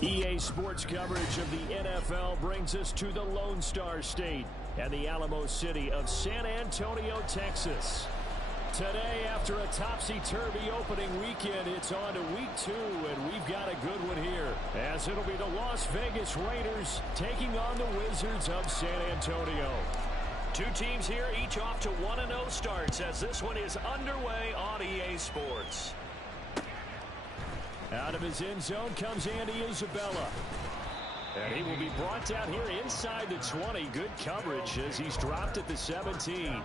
EA Sports coverage of the NFL brings us to the Lone Star State and the Alamo City of San Antonio, Texas. Today, after a topsy-turvy opening weekend, it's on to week 2, and we've got a good one here, as it'll be the Las Vegas Raiders taking on the Wizards of San Antonio. Two teams here, each off to 1-0 starts, as this one is underway on EA Sports. Out of his end zone comes Andy Isabella. And he will be brought down here inside the 20. Good coverage as he's dropped at the 17.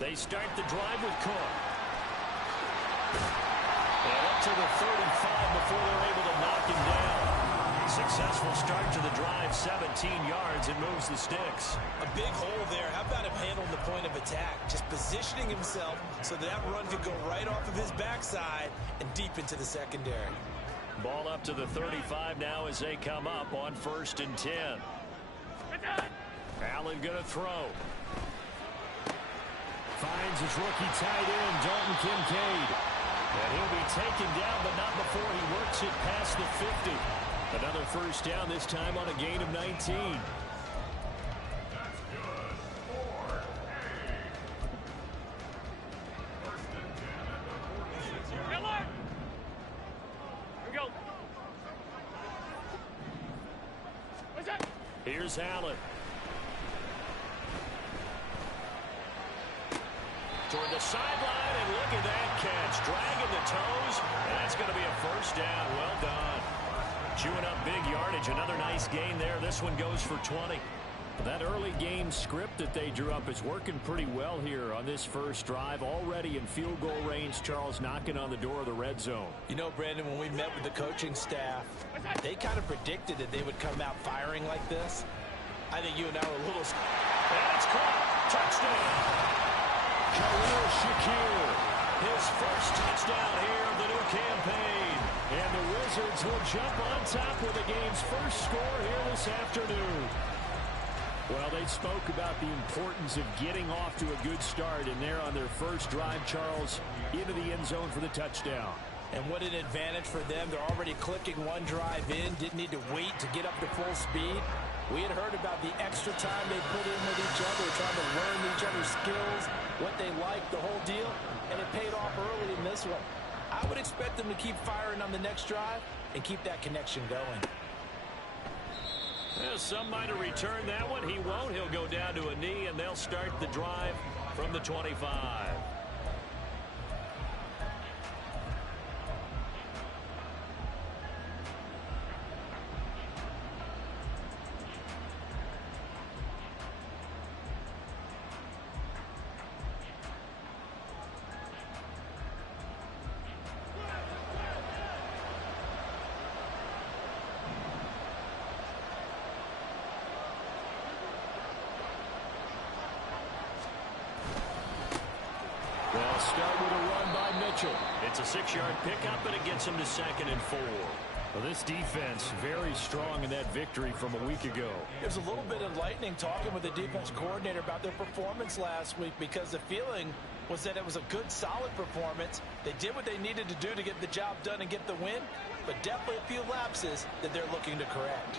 They start the drive with Cook. And up to the 35 before they're able to knock him down. Successful start to the drive, 17 yards, and moves the sticks. A big hole there. How about him handling the point of attack? Just positioning himself so that run could go right off of his backside and deep into the secondary. Ball up to the 35 now as they come up on 1st and 10. Allen going to throw. Finds his rookie tight end, Dalton Kincaid. And he'll be taken down, but not before he works it past the 50. Another first down, this time on a gain of 19. Here's Allen. Toward the sideline, and look at that catch. Dragging the toes, and that's going to be a first down. Well done. Chewing up big yardage. Another nice gain there. This one goes for 20. That early game script that they drew up is working pretty well here on this first drive. Already in field goal range, Charles knocking on the door of the red zone. You know, Brandon, when we met with the coaching staff, they kind of predicted that they would come out firing like this. I think you and I were a little... And it's caught. Touchdown. Khalil Shakir, his first touchdown here of the new campaign. And the Wizards will jump on top with the game's first score here this afternoon. Well, they spoke about the importance of getting off to a good start, and they're on their first drive, Charles, into the end zone for the touchdown. And what an advantage for them. They're already clicking one drive in, didn't need to wait to get up to full speed. We had heard about the extra time they put in with each other, trying to learn each other's skills, what they like, the whole deal, and it paid off early in this one. I would expect them to keep firing on the next drive and keep that connection going. Well, some might have returned that one. He won't. He'll go down to a knee, and they'll start the drive from the 25. They'll start with a run by Mitchell. It's a 6-yard pickup, and it gets him to 2nd and 4. Well, this defense very strong in that victory from a week ago. It was a little bit enlightening talking with the defense coordinator about their performance last week, because the feeling was that it was a good, solid performance. They did what they needed to do to get the job done and get the win, but definitely a few lapses that they're looking to correct.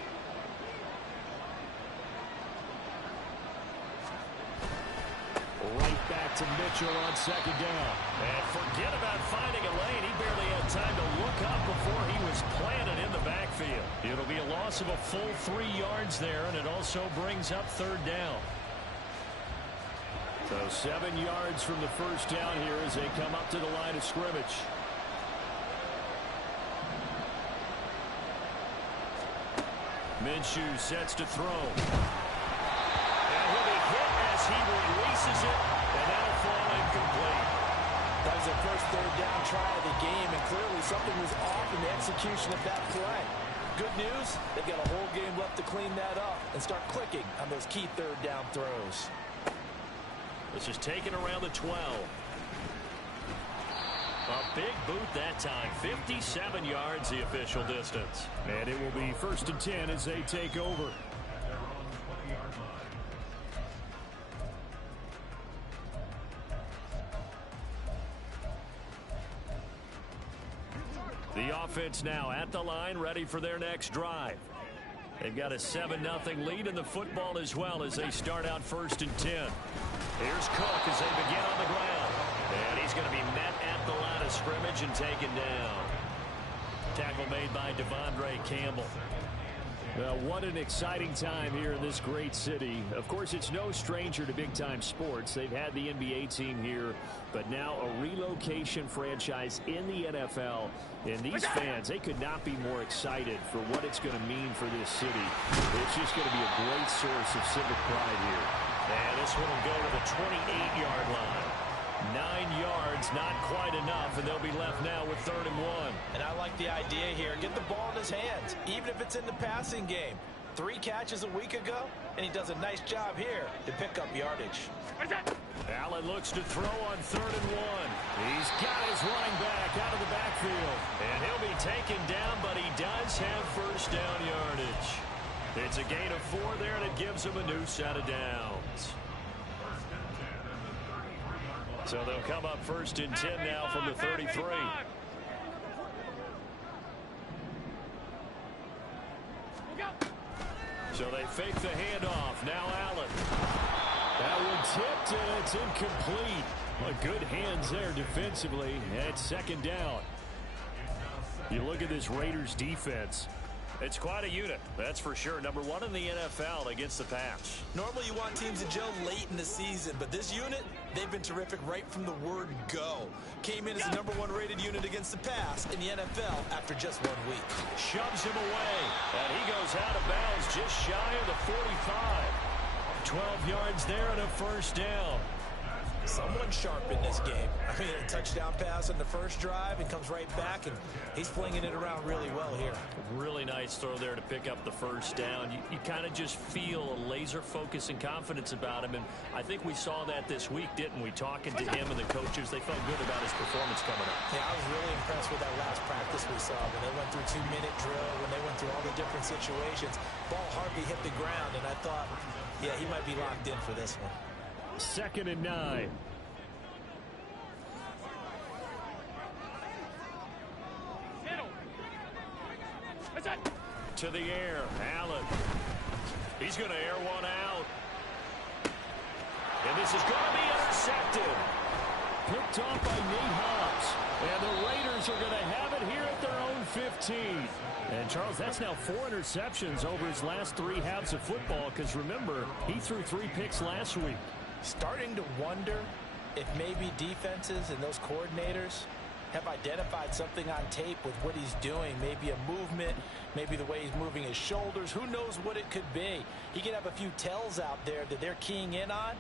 Back to Mitchell on second down. And forget about finding a lane. He barely had time to look up before he was planted in the backfield. It'll be a loss of a full 3 yards there, and it also brings up third down. So 7 yards from the first down here as they come up to the line of scrimmage. Minshew sets to throw. And he'll be hit as he releases it, and that'll fall incomplete. That was the first third down try of the game, and clearly something was off in the execution of that play. Good news, they've got a whole game left to clean that up and start clicking on those key third down throws. This is taken around the 12. A big boot that time. 57 yards the official distance. And it will be 1st and 10 as they take over. The offense now at the line, ready for their next drive. They've got a 7-0 lead in the football as well as they start out 1st and 10. Here's Cook as they begin on the ground. And he's going to be met at the line of scrimmage and taken down. Tackle made by Devondre Campbell. Well, what an exciting time here in this great city. Of course, it's no stranger to big-time sports. They've had the NBA team here, but now a relocation franchise in the NFL. And these fans, they could not be more excited for what it's going to mean for this city. It's just going to be a great source of civic pride here. And this one will go to the 28-yard line. 9 yards, not quite enough, and they'll be left now with 3rd and 1. And I like the idea here. Get the ball in his hands, even if it's in the passing game. 3 catches a week ago, and he does a nice job here to pick up yardage. Allen looks to throw on 3rd and 1. He's got his running back out of the backfield. And he'll be taken down, but he does have first down yardage. It's a gain of 4 there, and it gives him a new set of downs. So they'll come up 1st and 10 now from the 33. So they fake the handoff. Now Allen. That one tipped, and it's incomplete. Well, good hands there defensively, and it's 2nd down. You look at this Raiders defense. It's quite a unit, that's for sure. Number 1 in the NFL against the pass. Normally you want teams to gel late in the season, but this unit, they've been terrific right from the word go. Came in as the number 1 rated unit against the pass in the NFL after just 1 week. Shoves him away, and he goes out of bounds just shy of the 45. 12 yards there and a first down. Someone sharp in this game. I mean, a touchdown pass on the first drive and comes right back, and he's flinging it around really well here. Really nice throw there to pick up the first down. You kind of just feel a laser focus and confidence about him, and I think we saw that this week, didn't we? Talking to him and the coaches, they felt good about his performance coming up. Yeah, I was really impressed with that last practice we saw when they went through 2-minute drill, when they went through all the different situations. Ball hardly hit the ground, and I thought, yeah, he might be locked in for this one. 2nd and 9. To the air, Allen. He's going to air one out. And this is going to be intercepted. Picked off by Nate Hobbs. And the Raiders are going to have it here at their own 15. And, Charles, that's now 4 interceptions over his last 3 halves of football. Because, remember, he threw 3 picks last week. Starting to wonder if maybe defenses and those coordinators have identified something on tape with what he's doing. Maybe a movement, maybe the way he's moving his shoulders. Who knows what it could be? He could have a few tells out there that they're keying in on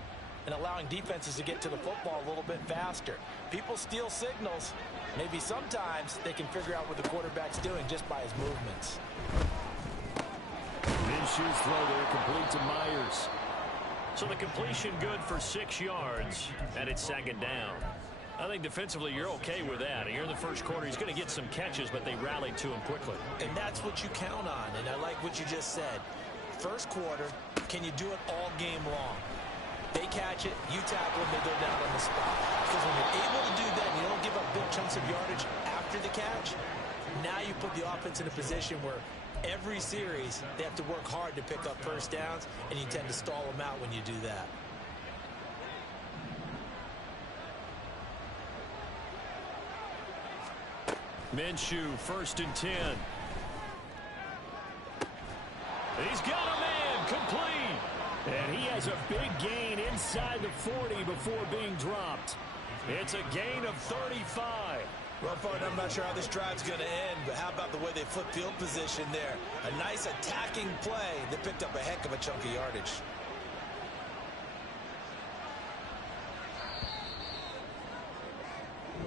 and allowing defenses to get to the football a little bit faster. People steal signals. Maybe sometimes they can figure out what the quarterback's doing just by his movements. Minshew's throw there complete to Myers. So the completion good for 6 yards, and it's 2nd down. I think defensively you're okay with that. Here in the first quarter, he's going to get some catches, but they rallied to him quickly. And that's what you count on, and I like what you just said. First quarter, can you do it all game long? They catch it, you tackle them, they go down on the spot. Because when you're able to do that and you don't give up big chunks of yardage after the catch, now you put the offense in a position where every series, they have to work hard to pick up first downs, and you tend to stall them out when you do that. Minshew, 1st and 10. He's got a man, complete. And he has a big gain inside the 40 before being dropped. It's a gain of 35. Well, partner, I'm not sure how this drive's going to end, but how about the way they flip field position there? A nice attacking play. They picked up a heck of a chunk of yardage.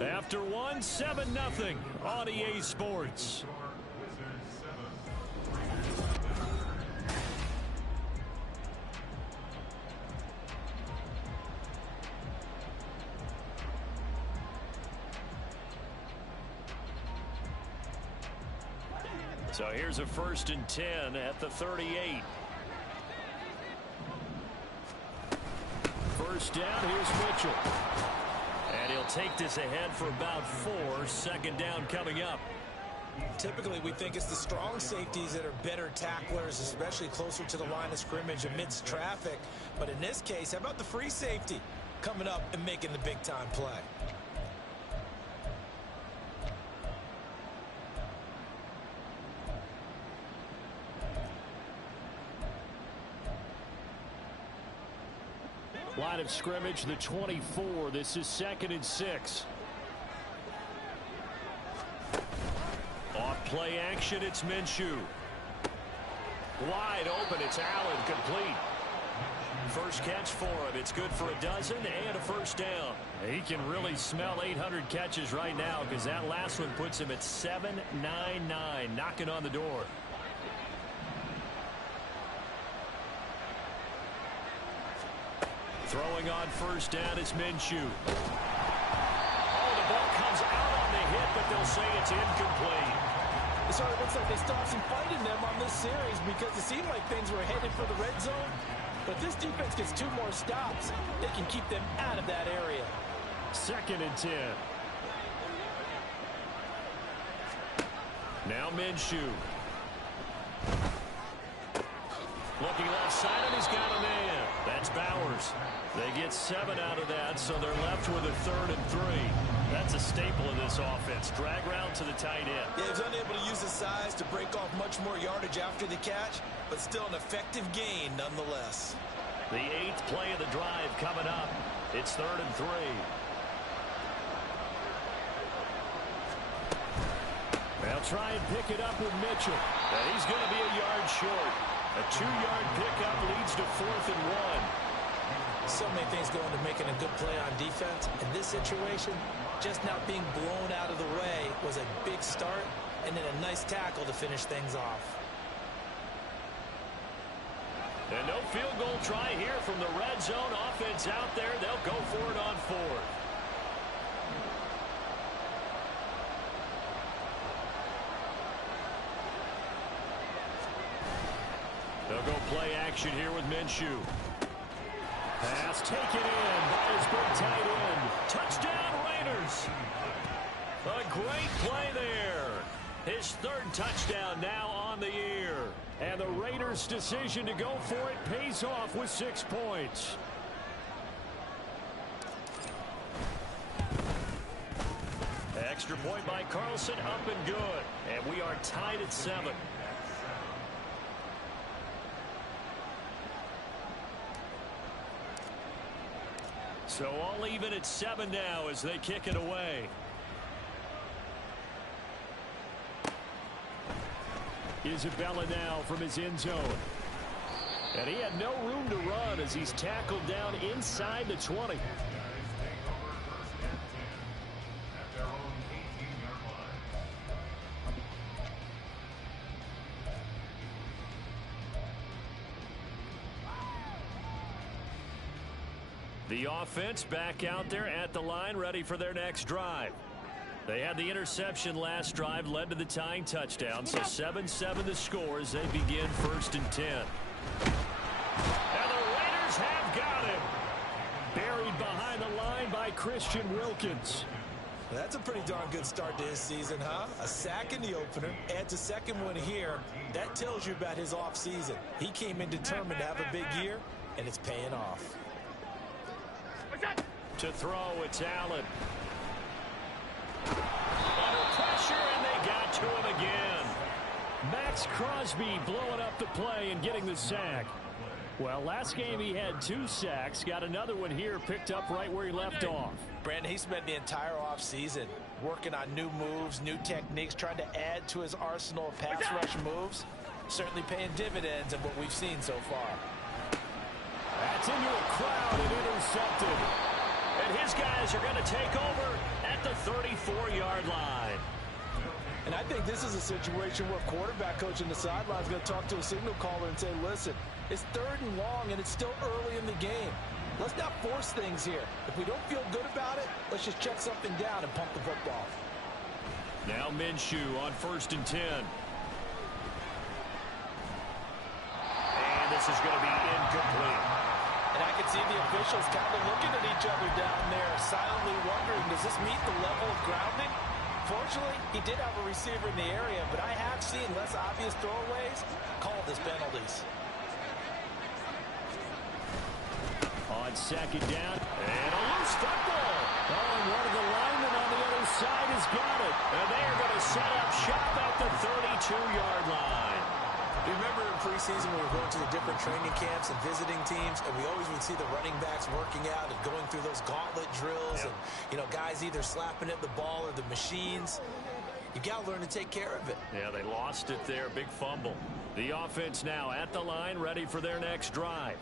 After 7-0 on EA Sports. So here's a 1st and 10 at the 38. First down, here's Mitchell. And he'll take this ahead for about 4. 2nd down coming up. Typically, we think it's the strong safeties that are better tacklers, especially closer to the line of scrimmage amidst traffic. But in this case, how about the free safety coming up and making the big-time play? Line of scrimmage, the 24. This is 2nd and 6. Off play action, it's Minshew. Wide open, it's Allen, complete. First catch for him. It's good for a dozen and a 1st down. He can really smell 800 catches right now because that last one puts him at 799, knocking on the door. Throwing on 1st down is Minshew. Oh, the ball comes out on the hit, but they'll say it's incomplete. It sort of looks like they stopped some fight in them on this series because it seemed like things were headed for the red zone. But this defense gets 2 more stops. They can keep them out of that area. 2nd and 10. Now Minshew. Looking left side, and he's got a man. That's Bowers. They get 7 out of that, so they're left with a 3rd and 3. That's a staple of this offense. Drag route to the tight end. Yeah, he's unable to use his size to break off much more yardage after the catch, but still an effective gain nonetheless. The 8th play of the drive coming up. It's 3rd and 3. They'll try and pick it up with Mitchell. And he's going to be a yard short. A 2-yard pickup leads to 4th and 1. So many things go into making a good play on defense. In this situation, just not being blown out of the way was a big start, and then a nice tackle to finish things off. And no field goal try here from the red zone. Offense out there. They'll go for it on 4th. They'll go play action here with Minshew. Pass taken in by his big tight end. Touchdown, Raiders. A great play there. His 3rd touchdown now on the year. And the Raiders' decision to go for it pays off with 6 points. Extra point by Carlson, up and good. And we are tied at 7. So all even at 7 now as they kick it away. Isabella now from his end zone. And he had no room to run as he's tackled down inside the 20. The offense back out there at the line, ready for their next drive. They had the interception last drive, led to the tying touchdown, so 7-7 the score as they begin 1st and 10. And the Raiders have got him. Buried behind the line by Christian Wilkins. That's a pretty darn good start to his season, huh? A sack in the opener, adds a 2nd one here. That tells you about his offseason. He came in determined to have a big year, and it's paying off. To throw, it's Allen. Under pressure, and they got to him again. Max Crosby blowing up the play and getting the sack. Well, last game he had 2 sacks. Got another one here, picked up right where he left off. Brandon, he spent the entire offseason working on new moves, new techniques, trying to add to his arsenal of pass rush moves. Certainly paying dividends of what we've seen so far. That's into a crowd and intercepted. And his guys are going to take over at the 34-yard line. And I think this is a situation where quarterback coach in the sideline is going to talk to a signal caller and say, listen, it's 3rd and long and it's still early in the game. Let's not force things here. If we don't feel good about it, let's just check something down and pump the football. Now Minshew on 1st and 10. And this is going to be incomplete. And I can see the officials kind of looking at each other down there, silently wondering, does this meet the level of grounding? Fortunately, he did have a receiver in the area, but I have seen less obvious throwaways called as penalties. On 2nd down, and a loose football. Oh, and one of the linemen on the other side has got it. And they are going to set up shop at the 32-yard line. You remember in preseason when we were going to the different training camps and visiting teams, and we always would see the running backs working out and going through those gauntlet drills, and, you know, guys either slapping at the ball or the machines. You got to learn to take care of it. Yeah, they lost it there. Big fumble. The offense now at the line, ready for their next drive.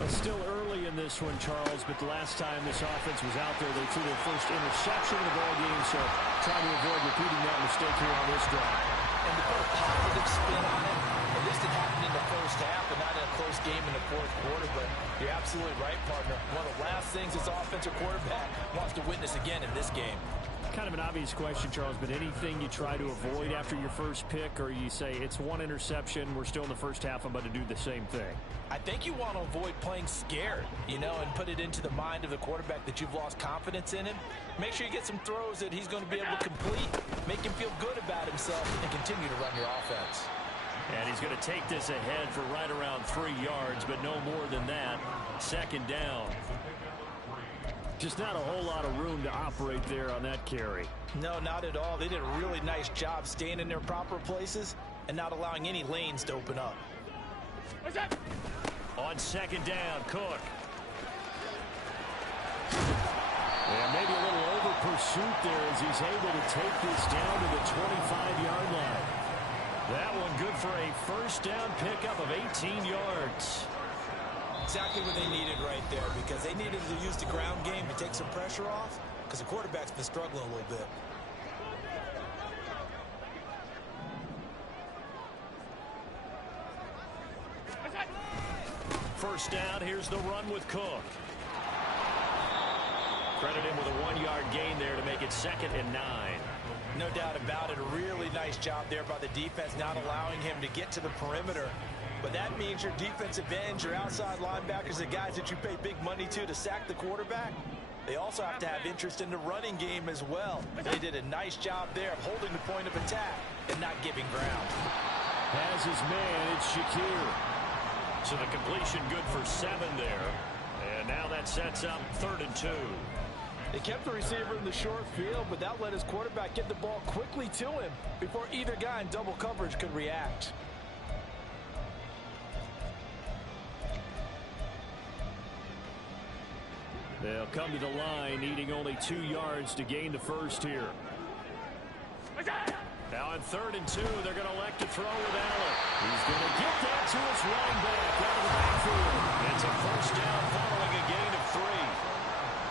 Well, still early in this one, Charles, but the last time this offense was out there, they threw their first interception of the ball game, so try to avoid repeating that mistake here on this drive. And to put a positive spin on it, at least it happened in the first half and not in a close game in the 4th quarter, but you're absolutely right, partner. One of the last things this offensive quarterback wants to witness again in this game. Kind of an obvious question, Charles, but anything you try to avoid after your first pick, or you say it's 1 interception, we're still in the first half, I'm about to do the same thing? I think you want to avoid playing scared, you know, and put it into the mind of the quarterback that you've lost confidence in him. Make sure you get some throws that he's going to be able to complete, make him feel good about himself, and continue to run your offense. And he's going to take this ahead for right around 3 yards, but no more than that. 2nd down. Just not a whole lot of room to operate there on that carry. No, not at all. They did a really nice job staying in their proper places and not allowing any lanes to open up. What's that? On 2nd down, Cook. And maybe a little over pursuit there as he's able to take this down to the 25-yard line. That one good for a 1st down pickup of 18 yards. Exactly what they needed right there, because they needed to use the ground game to take some pressure off, because the quarterback's been struggling a little bit. First down, here's the run with Cook. Credit him with a 1-yard gain there to make it 2nd and 9. No doubt about it. A really nice job there by the defense, not allowing him to get to the perimeter. But that means your defensive ends, your outside linebackers, the guys that you pay big money to sack the quarterback, they also have to have interest in the running game as well. They did a nice job there of holding the point of attack and not giving ground. Has his man, it's Shakir. So the completion good for 7 there. And now that sets up 3rd and 2. They kept the receiver in the short field, but that let his quarterback get the ball quickly to him before either guy in double coverage could react. They'll come to the line, needing only 2 yards to gain the first here. Now on 3rd and 2, they're going to elect to throw with Allen. He's going to get that to his running back out of the backfield. It's a 1st down following a gain of 3.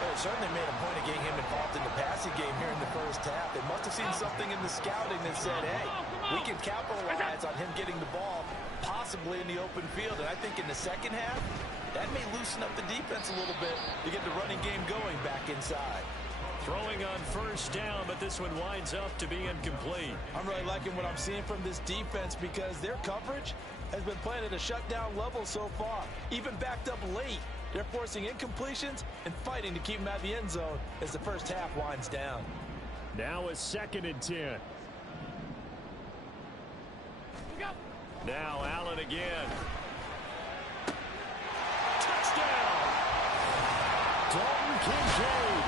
They certainly made a point of getting him involved in the passing game here in the first half. They must have seen something in the scouting that said, hey, we can capitalize on him getting the ball, possibly in the open field. And I think in the second half, that may loosen up the defense a little bit to get the running game going back inside. Throwing on 1st down, but this one winds up to be incomplete. I'm really liking what I'm seeing from this defense because their coverage has been playing at a shutdown level so far. Even backed up late, they're forcing incompletions and fighting to keep them out of the end zone as the first half winds down. Now a 2nd and 10. Now Allen again. Touchdown! Dalton Kincaid.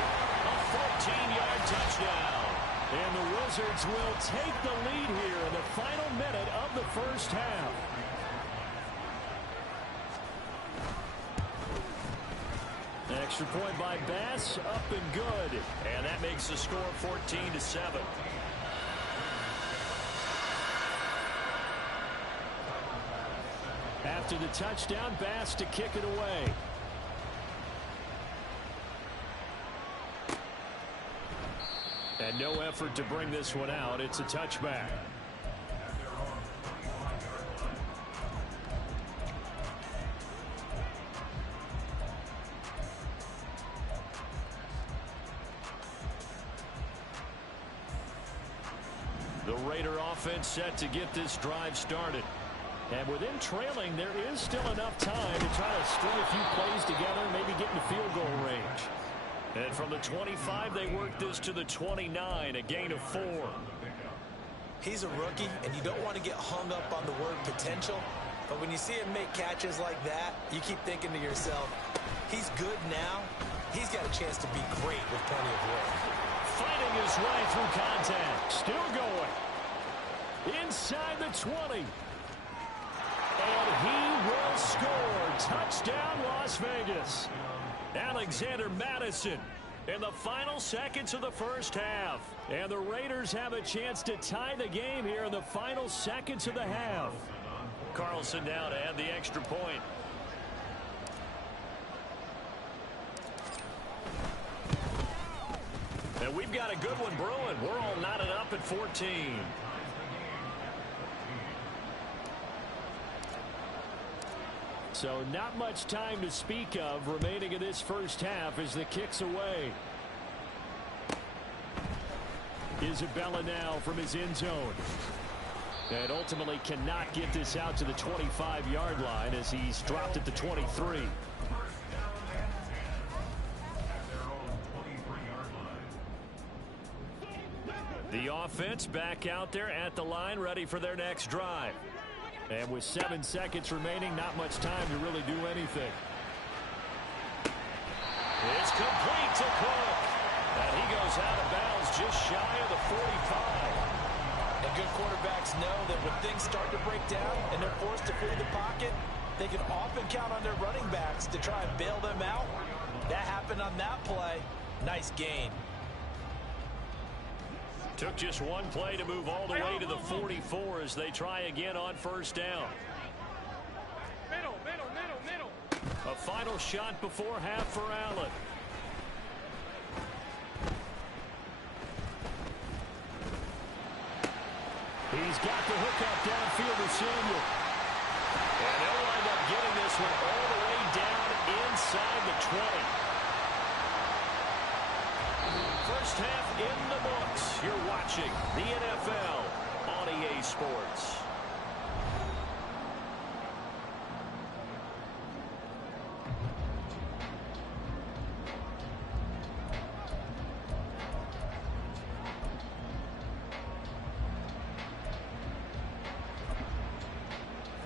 A 14-yard touchdown. And the Wizards will take the lead here in the final minute of the first half. Extra point by Bass, up and good. And that makes the score 14-7. After the touchdown, Bass to kick it away. And no effort to bring this one out. It's a touchback. The Raider offense set to get this drive started. And within trailing, there is still enough time to try to string a few plays together, maybe get in the field goal range. And from the 25, they work this to the 29, a gain of 4. He's a rookie, and you don't want to get hung up on the word potential. But when you see him make catches like that, you keep thinking to yourself, he's good now. He's got a chance to be great with plenty of work. Fighting his way through contact. Still going. Inside the 20. And he will score. Touchdown, Las Vegas. Alexander Madison in the final seconds of the first half. And the Raiders have a chance to tie the game here in the final seconds of the half. Carlson now to add the extra point. And we've got a good one brewing. We're all knotted up at 14. So not much time to speak of remaining in this first half as the kick's away. Isabella now from his end zone. And ultimately cannot get this out to the 25-yard line as he's dropped at the 23. The offense back out there at the line, ready for their next drive. And with 7 seconds remaining, not much time to really do anything. It's complete to Cook. And he goes out of bounds just shy of the 45. And good quarterbacks know that when things start to break down and they're forced to flee the pocket, they can often count on their running backs to try and bail them out. That happened on that play. Nice gain. Took just one play to move all the way to the 44 as they try again on first down. Middle. A final shot before half for Allen. He's got the hook up downfield to Samuel. And he'll wind up getting this one all the way down inside the 20. First half in the books. You're watching the NFL on EA Sports.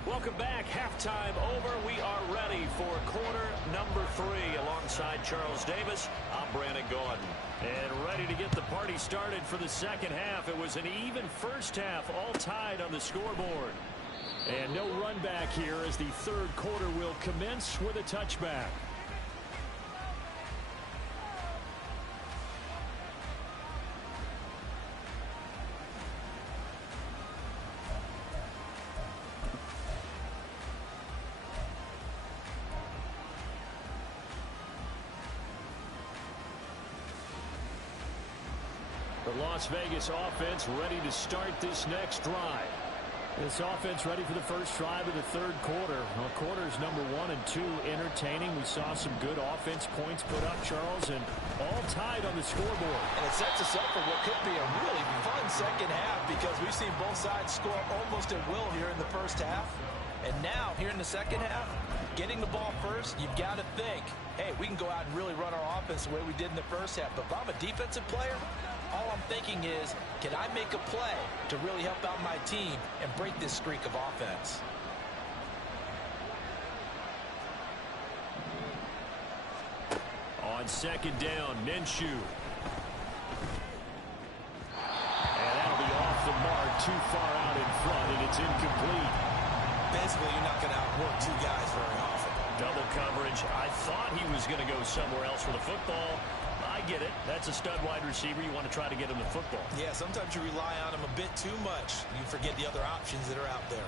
Welcome back. Halftime over. We are ready for quarter number 3 alongside Charles Davis. I'm Brandon Gaudin. And ready to get the party started for the second half. It was an even first half, all tied on the scoreboard. And no run back here as the third quarter will commence with a touchback. The Las Vegas offense ready to start this next drive. This offense ready for the first drive of the third quarter. Well, quarters number 1 and 2 entertaining. We saw some good offense points put up, Charles, and all tied on the scoreboard. And it sets us up for what could be a really fun second half because we've seen both sides score almost at will here in the first half. And now, here in the second half, getting the ball first, you've got to think, hey, we can go out and really run our offense the way we did in the first half. But if I'm a defensive player, all I'm thinking is, can I make a play to really help out my team and break this streak of offense? On second down, Minshew. mark too far out in front, and it's incomplete. Basically, you're not going to outwork two guys very often. Double coverage. I thought he was going to go somewhere else for the football. I get it. That's a stud wide receiver. You want to try to get him the football. Yeah, sometimes you rely on him a bit too much. You forget the other options that are out there.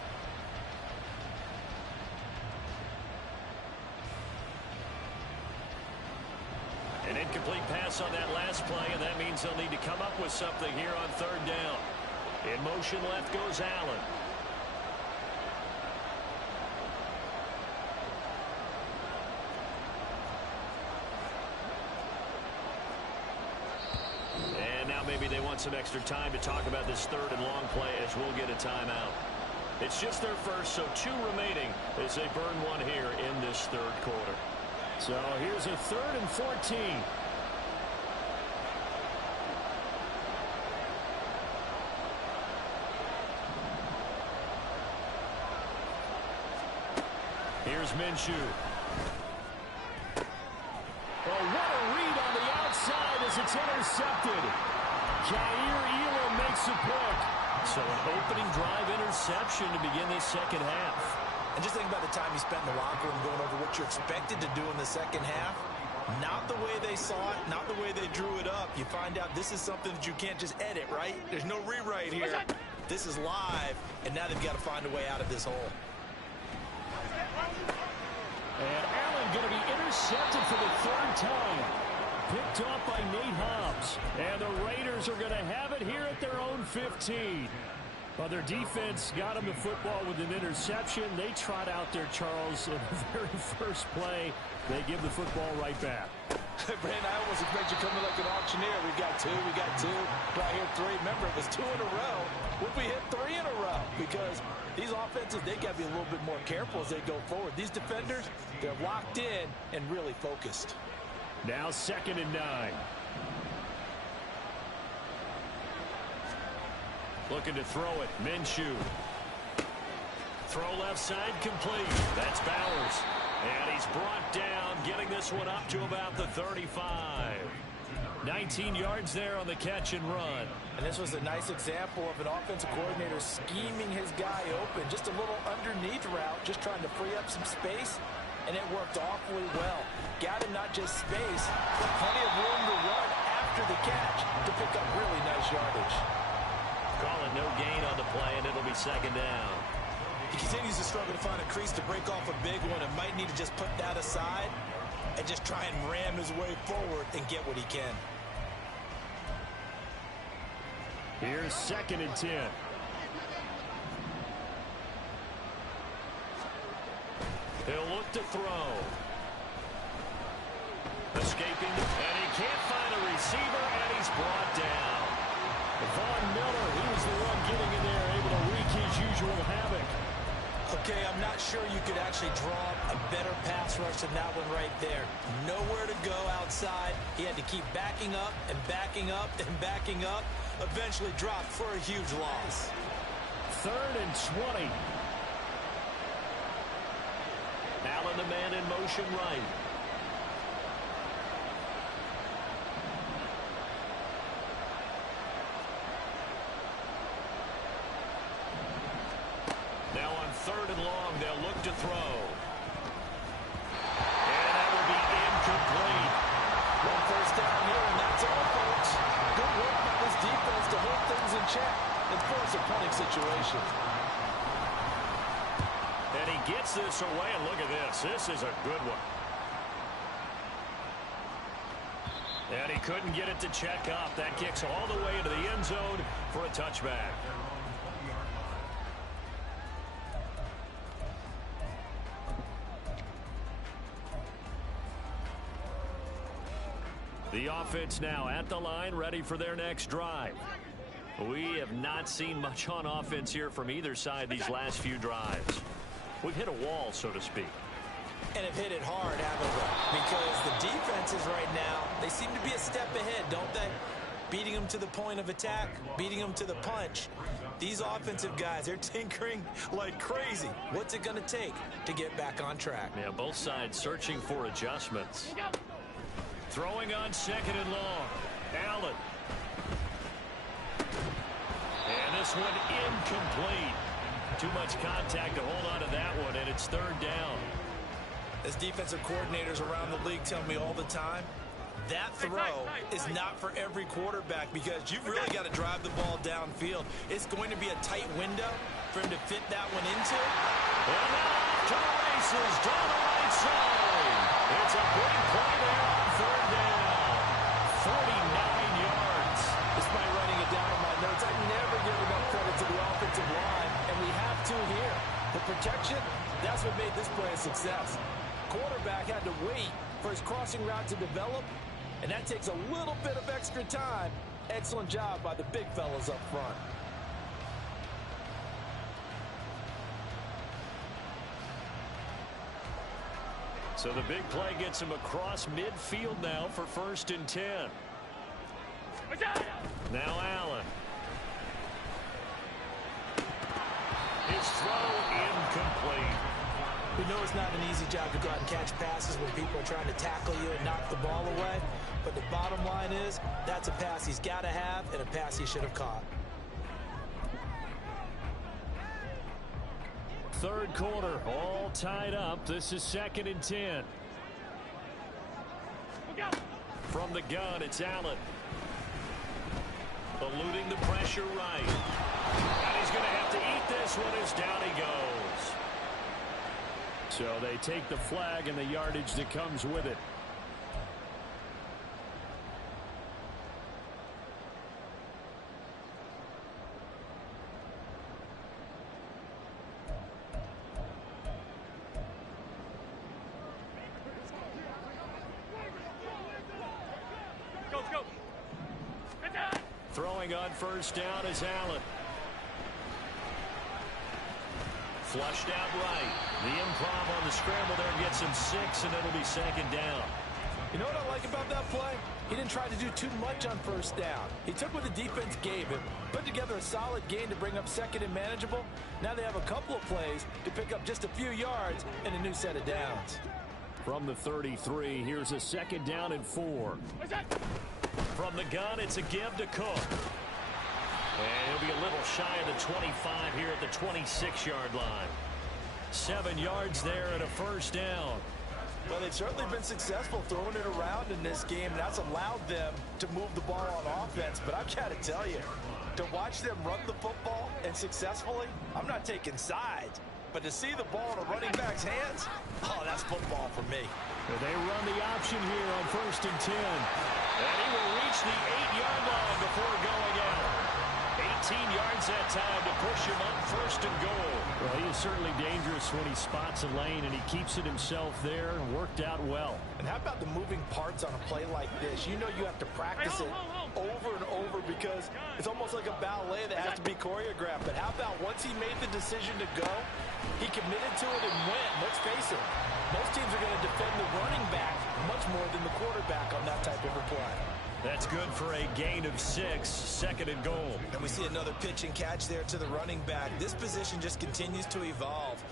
An incomplete pass on that last play, and that means they'll need to come up with something here on third down. In motion left goes Allen. And now maybe they want some extra time to talk about this third and long play as we'll get a timeout. It's just their first, so 2 remaining as they burn one here in this third quarter. So here's a 3rd and 14. Here's Minshew. Oh, what a read on the outside as it's intercepted. Jair Elam makes a pick. So an opening drive interception to begin this second half. And just think about the time you spent in the locker room going over what you're expected to do in the second half. Not the way they saw it, not the way they drew it up. You find out this is something that you can't just edit, right? There's no rewrite here. This is live, and now they've got to find a way out of this hole. And Allen going to be intercepted for the 3rd time. Picked off by Nate Hobbs. And the Raiders are going to have it here at their own 15. Well, their defense got them the football with an interception. They trot out there, Charles, in the very first play. They give the football right back. Brandon, I almost expect you coming like an auctioneer. We got two. Right here, 3. Remember, it was 2 in a row. What if we hit 3 in a row? Because these offenses, they got to be a little bit more careful as they go forward. These defenders, they're locked in and really focused. Now 2nd and 9. Looking to throw it. Minshew. Throw left side complete. That's Bowers. And he's brought down, getting this one up to about the 35. 19 yards there on the catch and run. And this was a nice example of an offensive coordinator scheming his guy open. Just a little underneath route, just trying to free up some space. And it worked awfully well. Got him not just space, but plenty of room to run after the catch to pick up really nice yardage. Call it no gain on the play, and it'll be 2nd down. He continues to struggle to find a crease to break off a big one and might need to just put that aside and just try and ram his way forward and get what he can. Here's 2nd and 10. He'll look to throw. Escaping, and he can't find a receiver, and he's brought down. Von Miller, he was the one getting in there, able to wreak his usual havoc. Okay, I'm not sure you could actually draw a better pass rush than that one right there. Nowhere to go outside. He had to keep backing up and backing up and backing up. Eventually dropped for a huge loss. 3rd and 20. Allen, the man in motion right. Now on 3rd and long, they'll look to throw. And that will be incomplete. 1 first down here, and that's all, folks. Good work by this defense to hold things in check and force a punting situation. And he gets this away, and look at this. This is a good one. And he couldn't get it to check up. That kicks all the way into the end zone for a touchback. The offense now at the line, ready for their next drive. We have not seen much on offense here from either side these last few drives. We've hit a wall, so to speak. And have hit it hard, haven't we? Because the defenses right now, they seem to be a step ahead, don't they? Beating them to the point of attack, beating them to the punch. These offensive guys, they're tinkering like crazy. What's it going to take to get back on track? Yeah, both sides searching for adjustments. Throwing on 2nd and long. Allen. And this one incomplete. Too much contact to hold on to that one, and it's third down. As defensive coordinators around the league tell me all the time, that throw is not for every quarterback because you've really got to drive the ball downfield. It's going to be a tight window for him to fit that one into. And now off to the races down the right side. It's a big play there on third down. 49 yards. Despite writing it down in my notes, I never give enough credit to the offensive line, and we have to here. The protection, that's what made this play a success. Quarterback had to wait for his crossing route to develop, and that takes a little bit of extra time. Excellent job by the big fellas up front. So the big play gets him across midfield now for 1st and 10. Now Allen. His throw incomplete. We know it's not an easy job to go out and catch passes when people are trying to tackle you and knock the ball away. But the bottom line is, that's a pass he's got to have and a pass he should have caught. Third quarter, all tied up. This is 2nd and 10. From the gun, it's Allen. Eluding the pressure right. And he's going to have to eat this one as down he goes. So they take the flag and the yardage that comes with it. Throwing on 1st down is Allen. Flushed out right. The improv on the scramble there gets him 6, and it'll be 2nd down. You know what I like about that play? He didn't try to do too much on 1st down. He took what the defense gave him, put together a solid gain to bring up 2nd and manageable. Now they have a couple of plays to pick up just a few yards and a new set of downs. From the 33, here's a 2nd down and 4. From the gun, it's a give to Cook. And he'll be a little shy of the 25 here at the 26-yard line. 7 yards there and a 1st down. Well, they've certainly been successful throwing it around in this game. That's allowed them to move the ball on offense. But I've got to tell you, to watch them run the football and successfully, I'm not taking sides. But to see the ball in a running back's hands, oh, that's football for me. They run the option here on 1st and 10. And he will reach the 8-yard line before going out. 18 yards that time to push him up 1st and goal. Well, he is certainly dangerous when he spots a lane, and he keeps it himself there and worked out well. And how about the moving parts on a play like this? You know you have to practice it over and over because it's almost like a ballet that has to be choreographed. But how about once he made the decision to go, he committed to it and went. Let's face it, most teams are going to defend the running back much more than the quarterback on that type of a play. That's good for a gain of 6, 2nd and goal. And we see another pitch and catch there to the running back. This position just continues to evolve.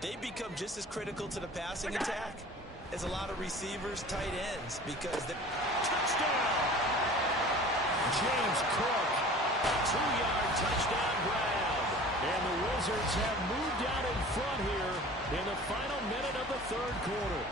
They become just as critical to the passing attack as a lot of receivers, tight ends, because they... Touchdown! James Cook, 2-yard touchdown grab. And the Wizards have moved out in front here in the final minute of the 3rd quarter.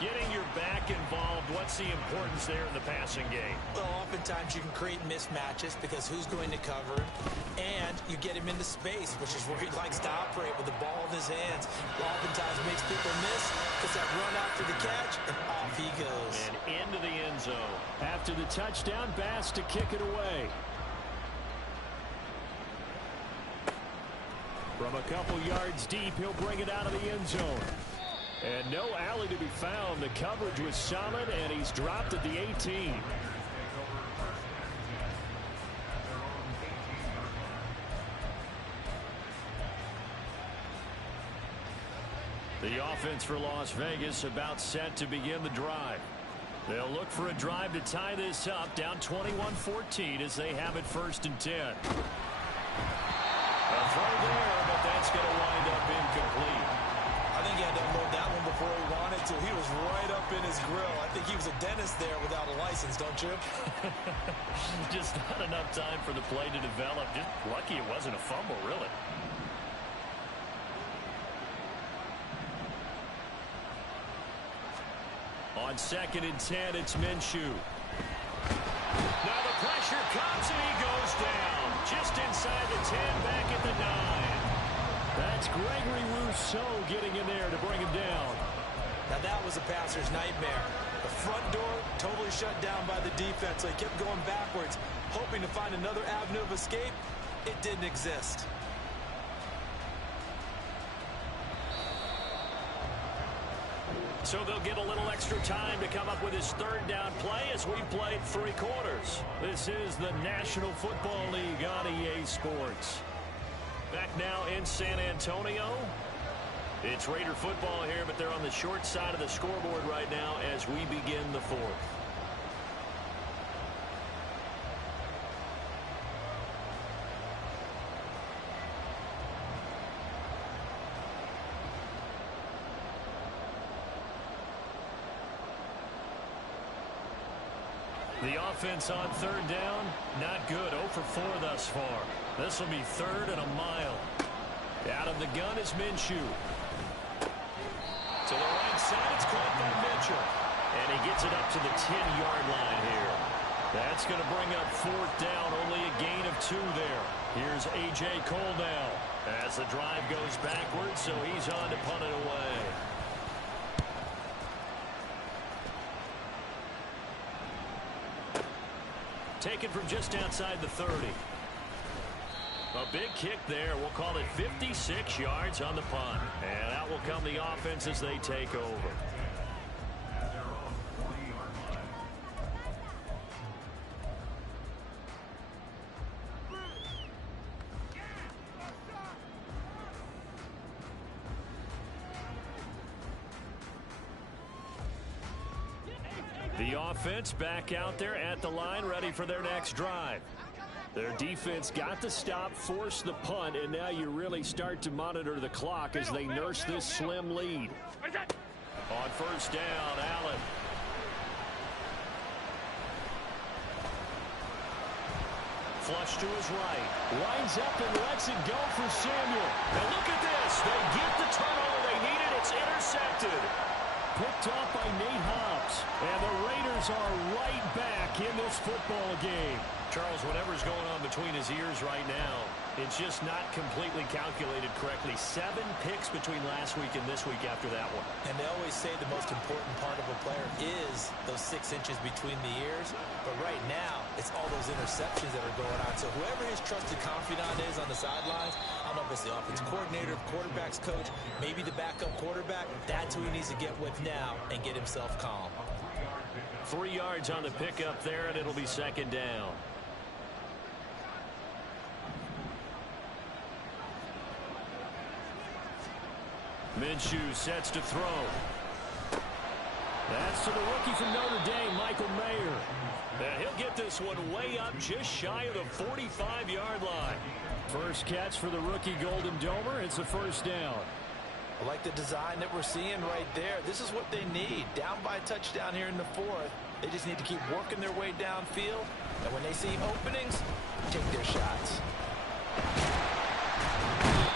Getting your back involved, what's the importance there in the passing game? Well, oftentimes you can create mismatches because who's going to cover him, and you get him into space, which is where he likes to operate with the ball in his hands. Oftentimes makes people miss, gets that run after the catch, and off he goes. And into the end zone. After the touchdown, Bass to kick it away. From a couple yards deep, he'll bring it out of the end zone. And no alley to be found. The coverage was solid, and he's dropped at the 18. The offense for Las Vegas about set to begin the drive. They'll look for a drive to tie this up, down 21-14 as they have it 1st and 10. A throw there, but that's going to wind up incomplete. I think he had to unload that one before he wanted to. He was right up in his grill. I think he was a dentist there without a license, don't you? Just not enough time for the play to develop. Just lucky it wasn't a fumble, really. On 2nd and 10, it's Minshew. Now the pressure comes and he goes down. Just inside the 10, back at the 9. That's Gregory Rousseau getting in there to bring him down. Now that was a passer's nightmare. The front door totally shut down by the defense. So he kept going backwards, hoping to find another avenue of escape. It didn't exist. So they'll get a little extra time to come up with his 3rd down play as we've played 3 quarters. This is the National Football League on EA Sports. Back now in San Antonio. It's Raider football here, but they're on the short side of the scoreboard right now as we begin the 4th. The offense on 3rd down, not good. 0 for 4 thus far. This will be 3rd and a mile. Out of the gun is Minshew. To the right side, it's caught by Mitchell. And he gets it up to the 10-yard line here. That's going to bring up 4th down, only a gain of 2 there. Here's A.J. Cole now as the drive goes backwards, so he's on to punt it away. Taken from just outside the 30. A big kick there. We'll call it 56 yards on the punt. And out will come the offense as they take over. The offense back out there at the line, ready for their next drive. Their defense got the stop, forced the punt, and now you really start to monitor the clock as they nurse this slim lead. On 1st down, Allen. Flush to his right. Lines up and lets it go for Samuel. And look at this. They get the turnover they needed. It's intercepted. Picked off by Nate Hobbs. And the Raiders are right back in this football game. Charles, whatever's going on between his ears right now, it's just not completely calculated correctly. 7 picks between last week and this week after that one. And they always say the most important part of a player is those 6 inches between the ears. But right now, it's all those interceptions that are going on. So whoever his trusted confidant is on the sidelines, I don't know if it's the offensive coordinator, the quarterback's coach, maybe the backup quarterback, that's who he needs to get with now and get himself calm. 3 yards on the pickup there, and it'll be 2nd down. Minshew sets to throw. That's to the rookie from Notre Dame, Michael Mayer. And he'll get this one way up just shy of the 45-yard line. First catch for the rookie Golden Domer. It's a 1st down. I like the design that we're seeing right there. This is what they need. Down by a touchdown here in the 4th. They just need to keep working their way downfield. And when they see openings, take their shots.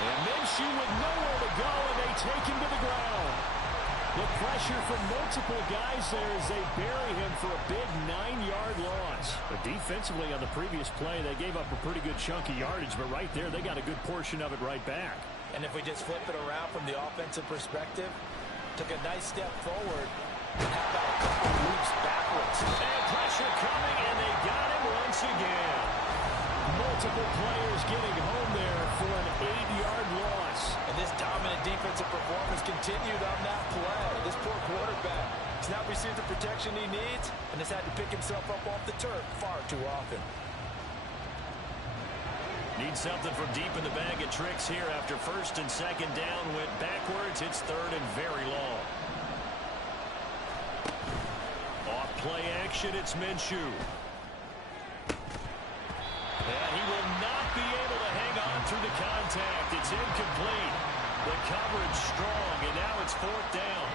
And Minshew with nowhere to go, and they take him to the ground. The pressure from multiple guys there as they bury him for a big 9-yard loss. But defensively on the previous play, they gave up a pretty good chunk of yardage, but right there, they got a good portion of it right back. And if we just flip it around from the offensive perspective, took a nice step forward, how about a couple moves backwards? And pressure coming, and they got him once again. Multiple players getting home there for an 8-yard loss. And this dominant defensive performance continued on that play. This poor quarterback has not received the protection he needs and has had to pick himself up off the turf far too often. Needs something from deep in the bag of tricks here after 1st and 2nd down went backwards. It's 3rd and very long. Off play action, it's Minshew. And he will not be able to hang on through the contact. It's incomplete. The coverage strong, and now it's 4th down.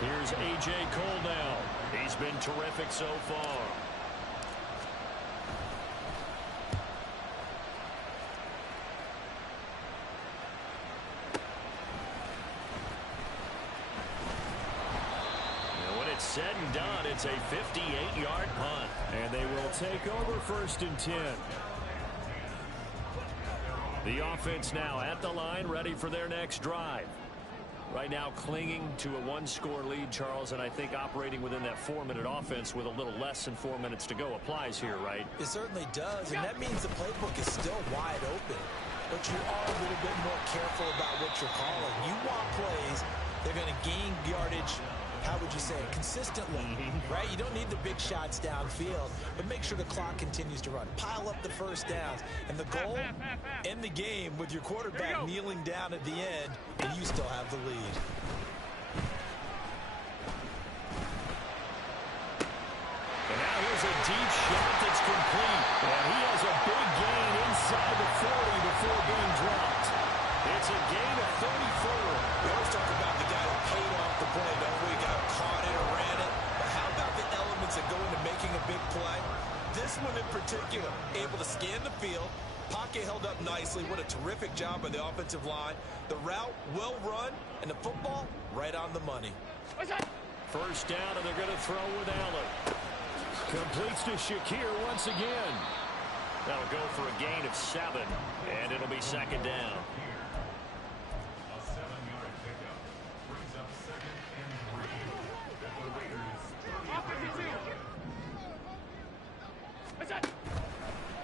Here's A.J. Cole now. He's been terrific so far. And when it's said and done, it's a 58-yard punt. And they will take over 1st and 10. The offense now at the line, ready for their next drive. Right now clinging to a one-score lead, Charles, and I think operating within that 4-minute offense with a little less than 4 minutes to go applies here, right? It certainly does, and that means the playbook is still wide open. But you are a little bit more careful about what you're calling. You want plays, they're going to gain yardage, how would you say it, consistently, right? You don't need the big shots downfield, but make sure the clock continues to run. Pile up the first downs, and the goal, end the game with your quarterback kneeling down at the end, and you still have the lead. And now here's a deep shot that's complete, and he has a big gain inside the 40 before being dropped. It's a gain of 34. We always talk about the guy that paid off the play, don't we? Got caught it or ran it. But how about the elements that go into making a big play? This one in particular, able to scan the field. Pocket held up nicely. What a terrific job by the offensive line. The route, well run, and the football, right on the money. First down, and they're going to throw with Allen. Completes to Shakir once again. That'll go for a gain of 7, and it'll be 2nd down.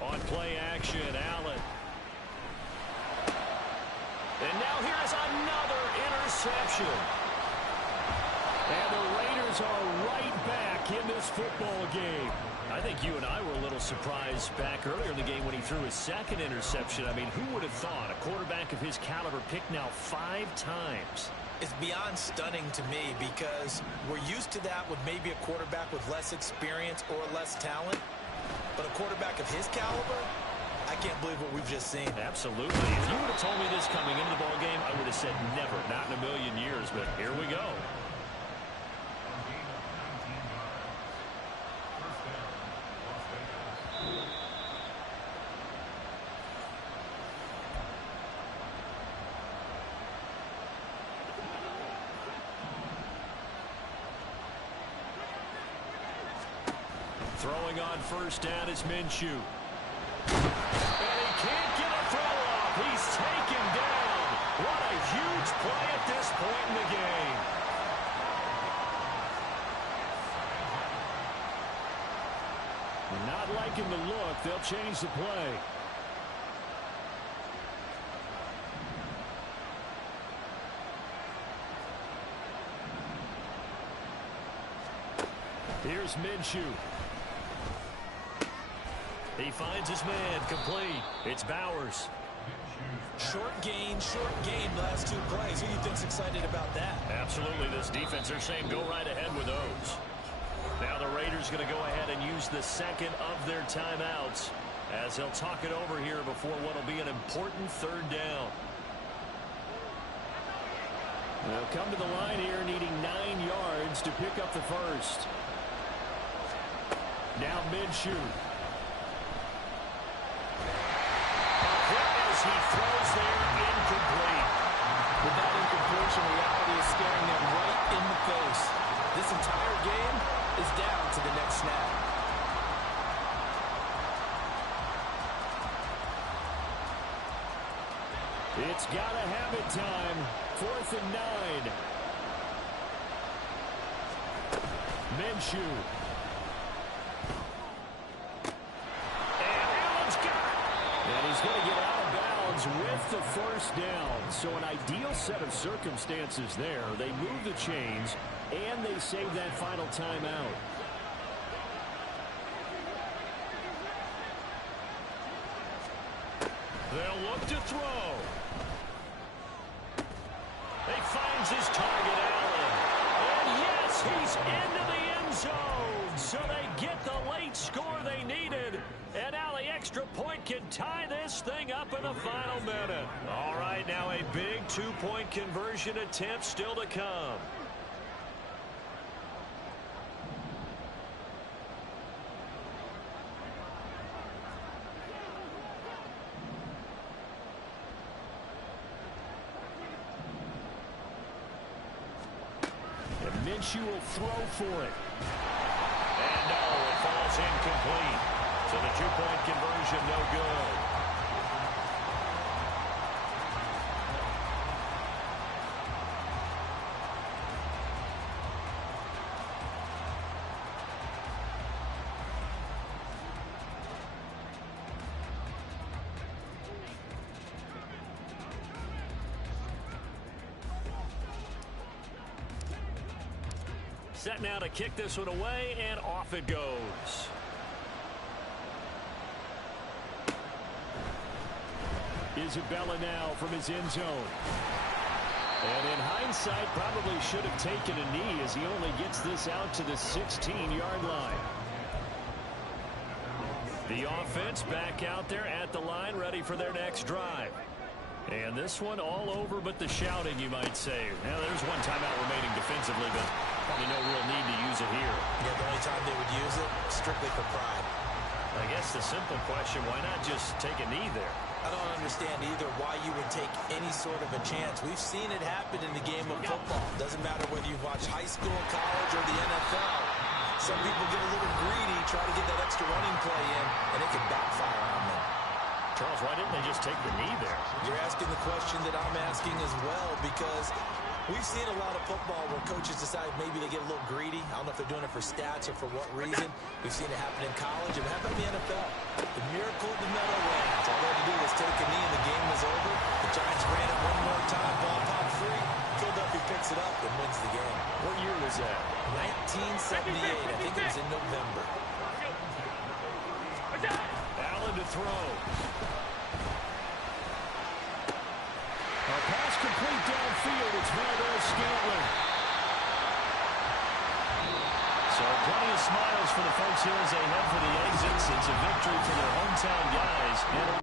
On play action, Allen. And now here's another interception. And the Raiders are right back in this football game. I think you and I were a little surprised back earlier in the game when he threw his 2nd interception. I mean, who would have thought a quarterback of his caliber picked now 5 times? It's beyond stunning to me because we're used to that with maybe a quarterback with less experience or less talent. But a quarterback of his caliber, I can't believe what we've just seen. Absolutely. If you would have told me this coming into the ballgame, I would have said never, not in a million years. But here we go. Throwing on first down is Minshew. And he can't get a throw off. He's taken down. What a huge play at this point in the game. Not liking the look. They'll change the play. Here's Minshew. He finds his man, complete. It's Bowers. Short gain, last 2 plays. Who do you think's excited about that? Absolutely. This defense, they're saying go right ahead with those. Now the Raiders going to go ahead and use the 2nd of their timeouts as they'll talk it over here before what will be an important 3rd down. They'll come to the line here needing 9 yards to pick up the first. Now Minshew. As he throws there, incomplete. With that incompletion, reality is staring them right in the face. This entire game is down to the next snap. It's got to have it time. 4th and 9. Minshew. And he's going to get out of bounds with the first down. So an ideal set of circumstances there. They move the chains, and they save that final timeout. They'll look to throw. He finds his target, Allen. And yes, he's into the end zone. So they get the late score they needed. And now the extra point can tie this thing up in the final minute. All right, now a big 2-point conversion attempt still to come. Minshew will throw for it. And no, it falls incomplete. So the two-point conversion no good. Set now to kick this one away, and off it goes. Isabella now from his end zone. And in hindsight, probably should have taken a knee as he only gets this out to the 16-yard line. The offense back out there at the line, ready for their next drive. And this one all over but the shouting, you might say. Now, there's one timeout remaining defensively, but probably no real need to use it here. Yeah, the only time they would use it, strictly for pride. I guess the simple question, why not just take a knee there? I don't understand either why you would take any sort of a chance. We've seen it happen in the game of football. Doesn't matter whether you've watched high school, college, or the NFL. Some people get a little greedy, try to get that extra running play in, and it can backfire on them. Charles, why didn't they just take the knee there? You're asking the question that I'm asking as well, because we've seen a lot of football where coaches decide maybe they get a little greedy. I don't know if they're doing it for stats or for what reason. We've seen it happen in college, and how about the NFL? The miracle of the Meadowlands. All they had to do was take a knee, and the game was over. The Giants ran it one more time, ball popped free. Philadelphia picks it up and wins the game. What year was that? 1978. I think it was in November. Allen to throw. A pass complete downfield. It's Valdez-Scantling. So plenty of smiles for the folks here as they head for the exits. It's a victory for their hometown guys. And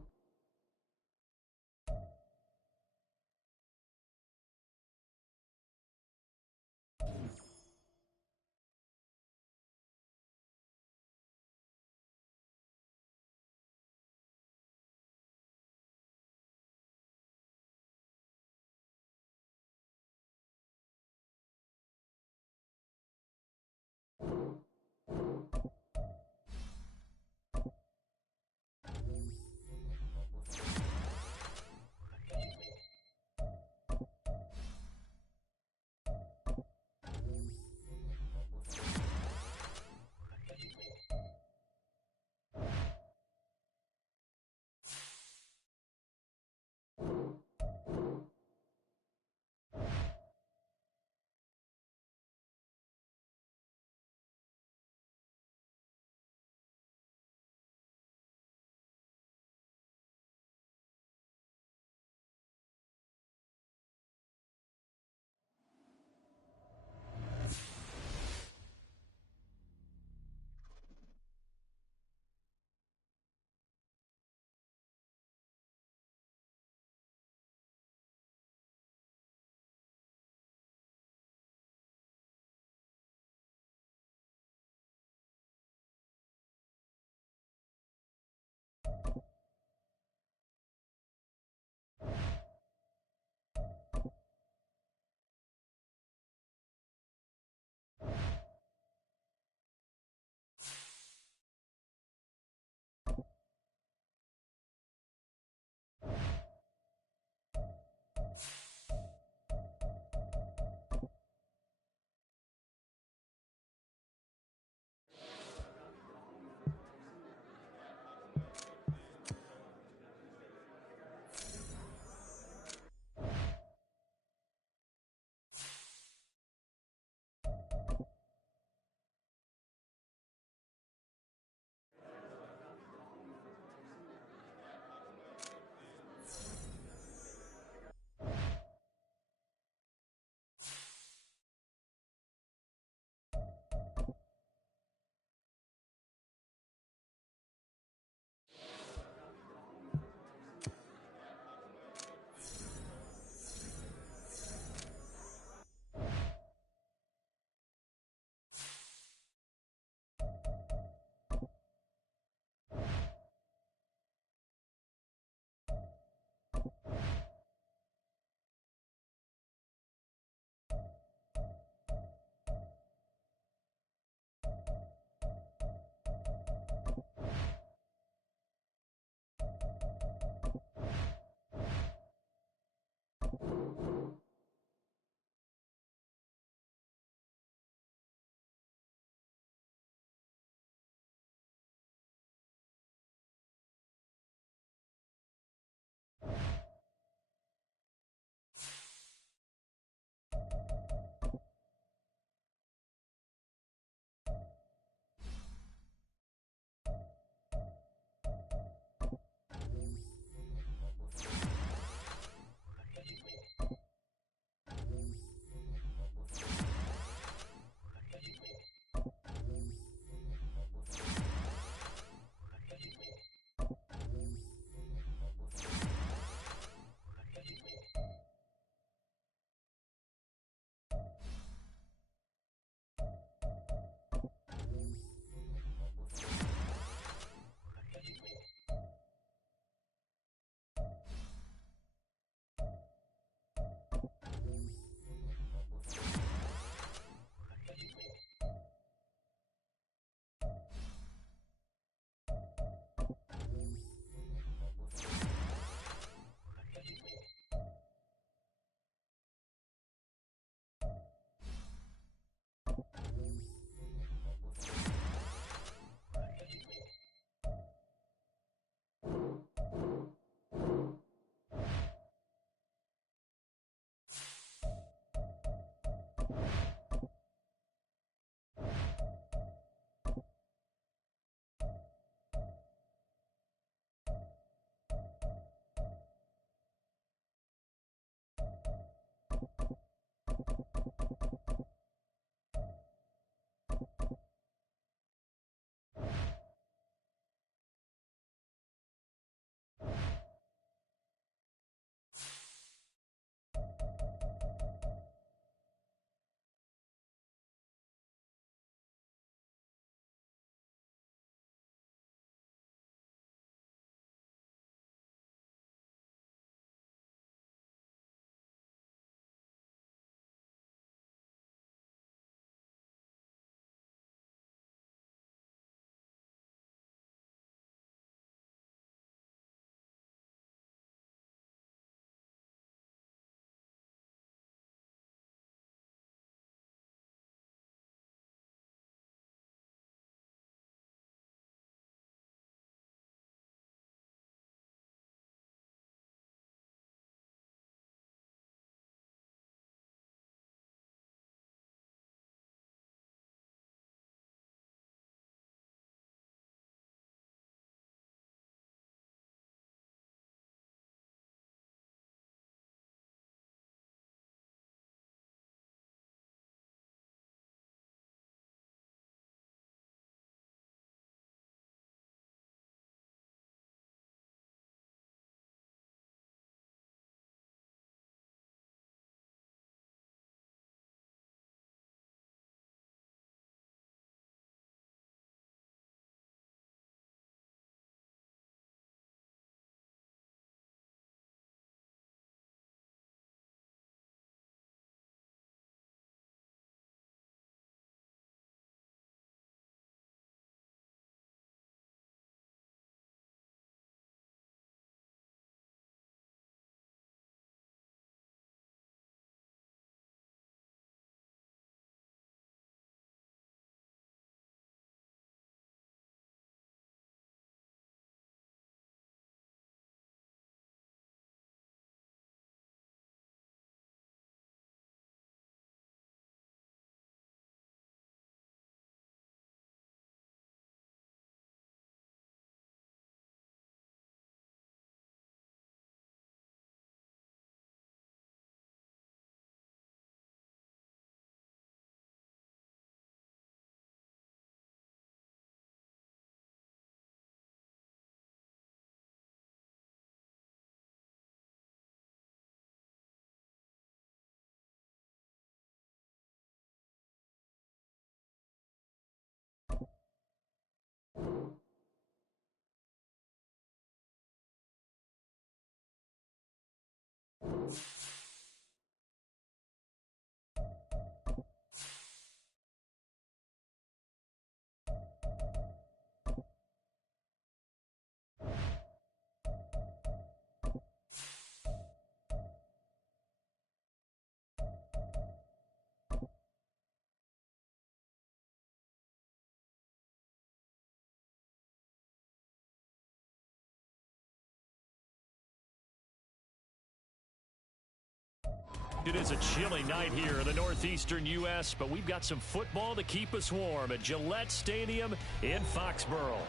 It is a chilly night here in the northeastern U.S., but we've got some football to keep us warm at Gillette Stadium in Foxborough.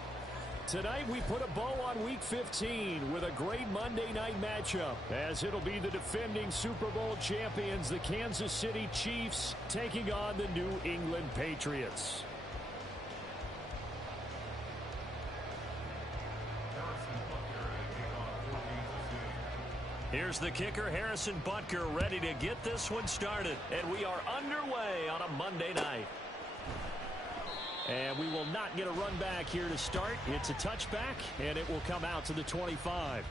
Tonight we put a bow on Week 15 with a great Monday night matchup, as it'll be the defending Super Bowl champions, the Kansas City Chiefs, taking on the New England Patriots. Here's the kicker, Harrison Butker, ready to get this one started. And we are underway on a Monday night. And we will not get a run back here to start. It's a touchback, and it will come out to the 25.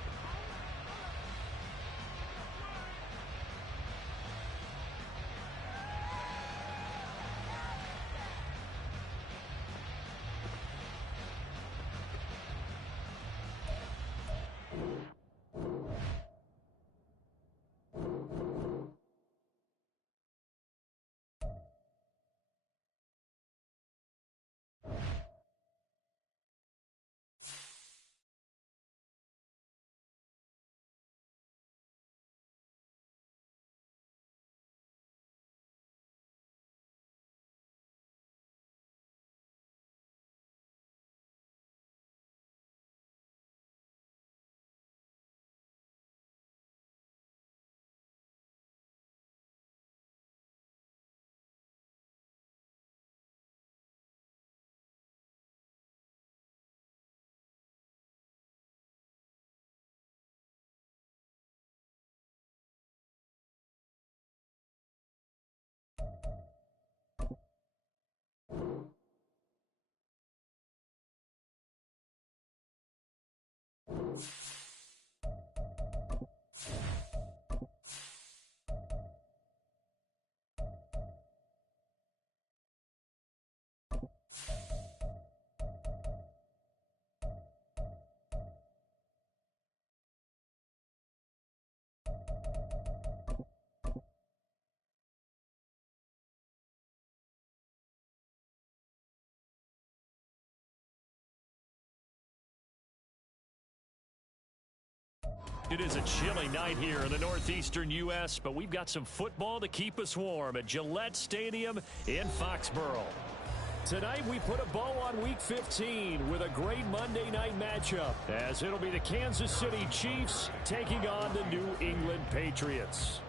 It is a chilly night here in the northeastern U.S., but we've got some football to keep us warm at Gillette Stadium in Foxborough. Tonight we put a bow on Week 15 with a great Monday night matchup, as it'll be the Kansas City Chiefs taking on the New England Patriots.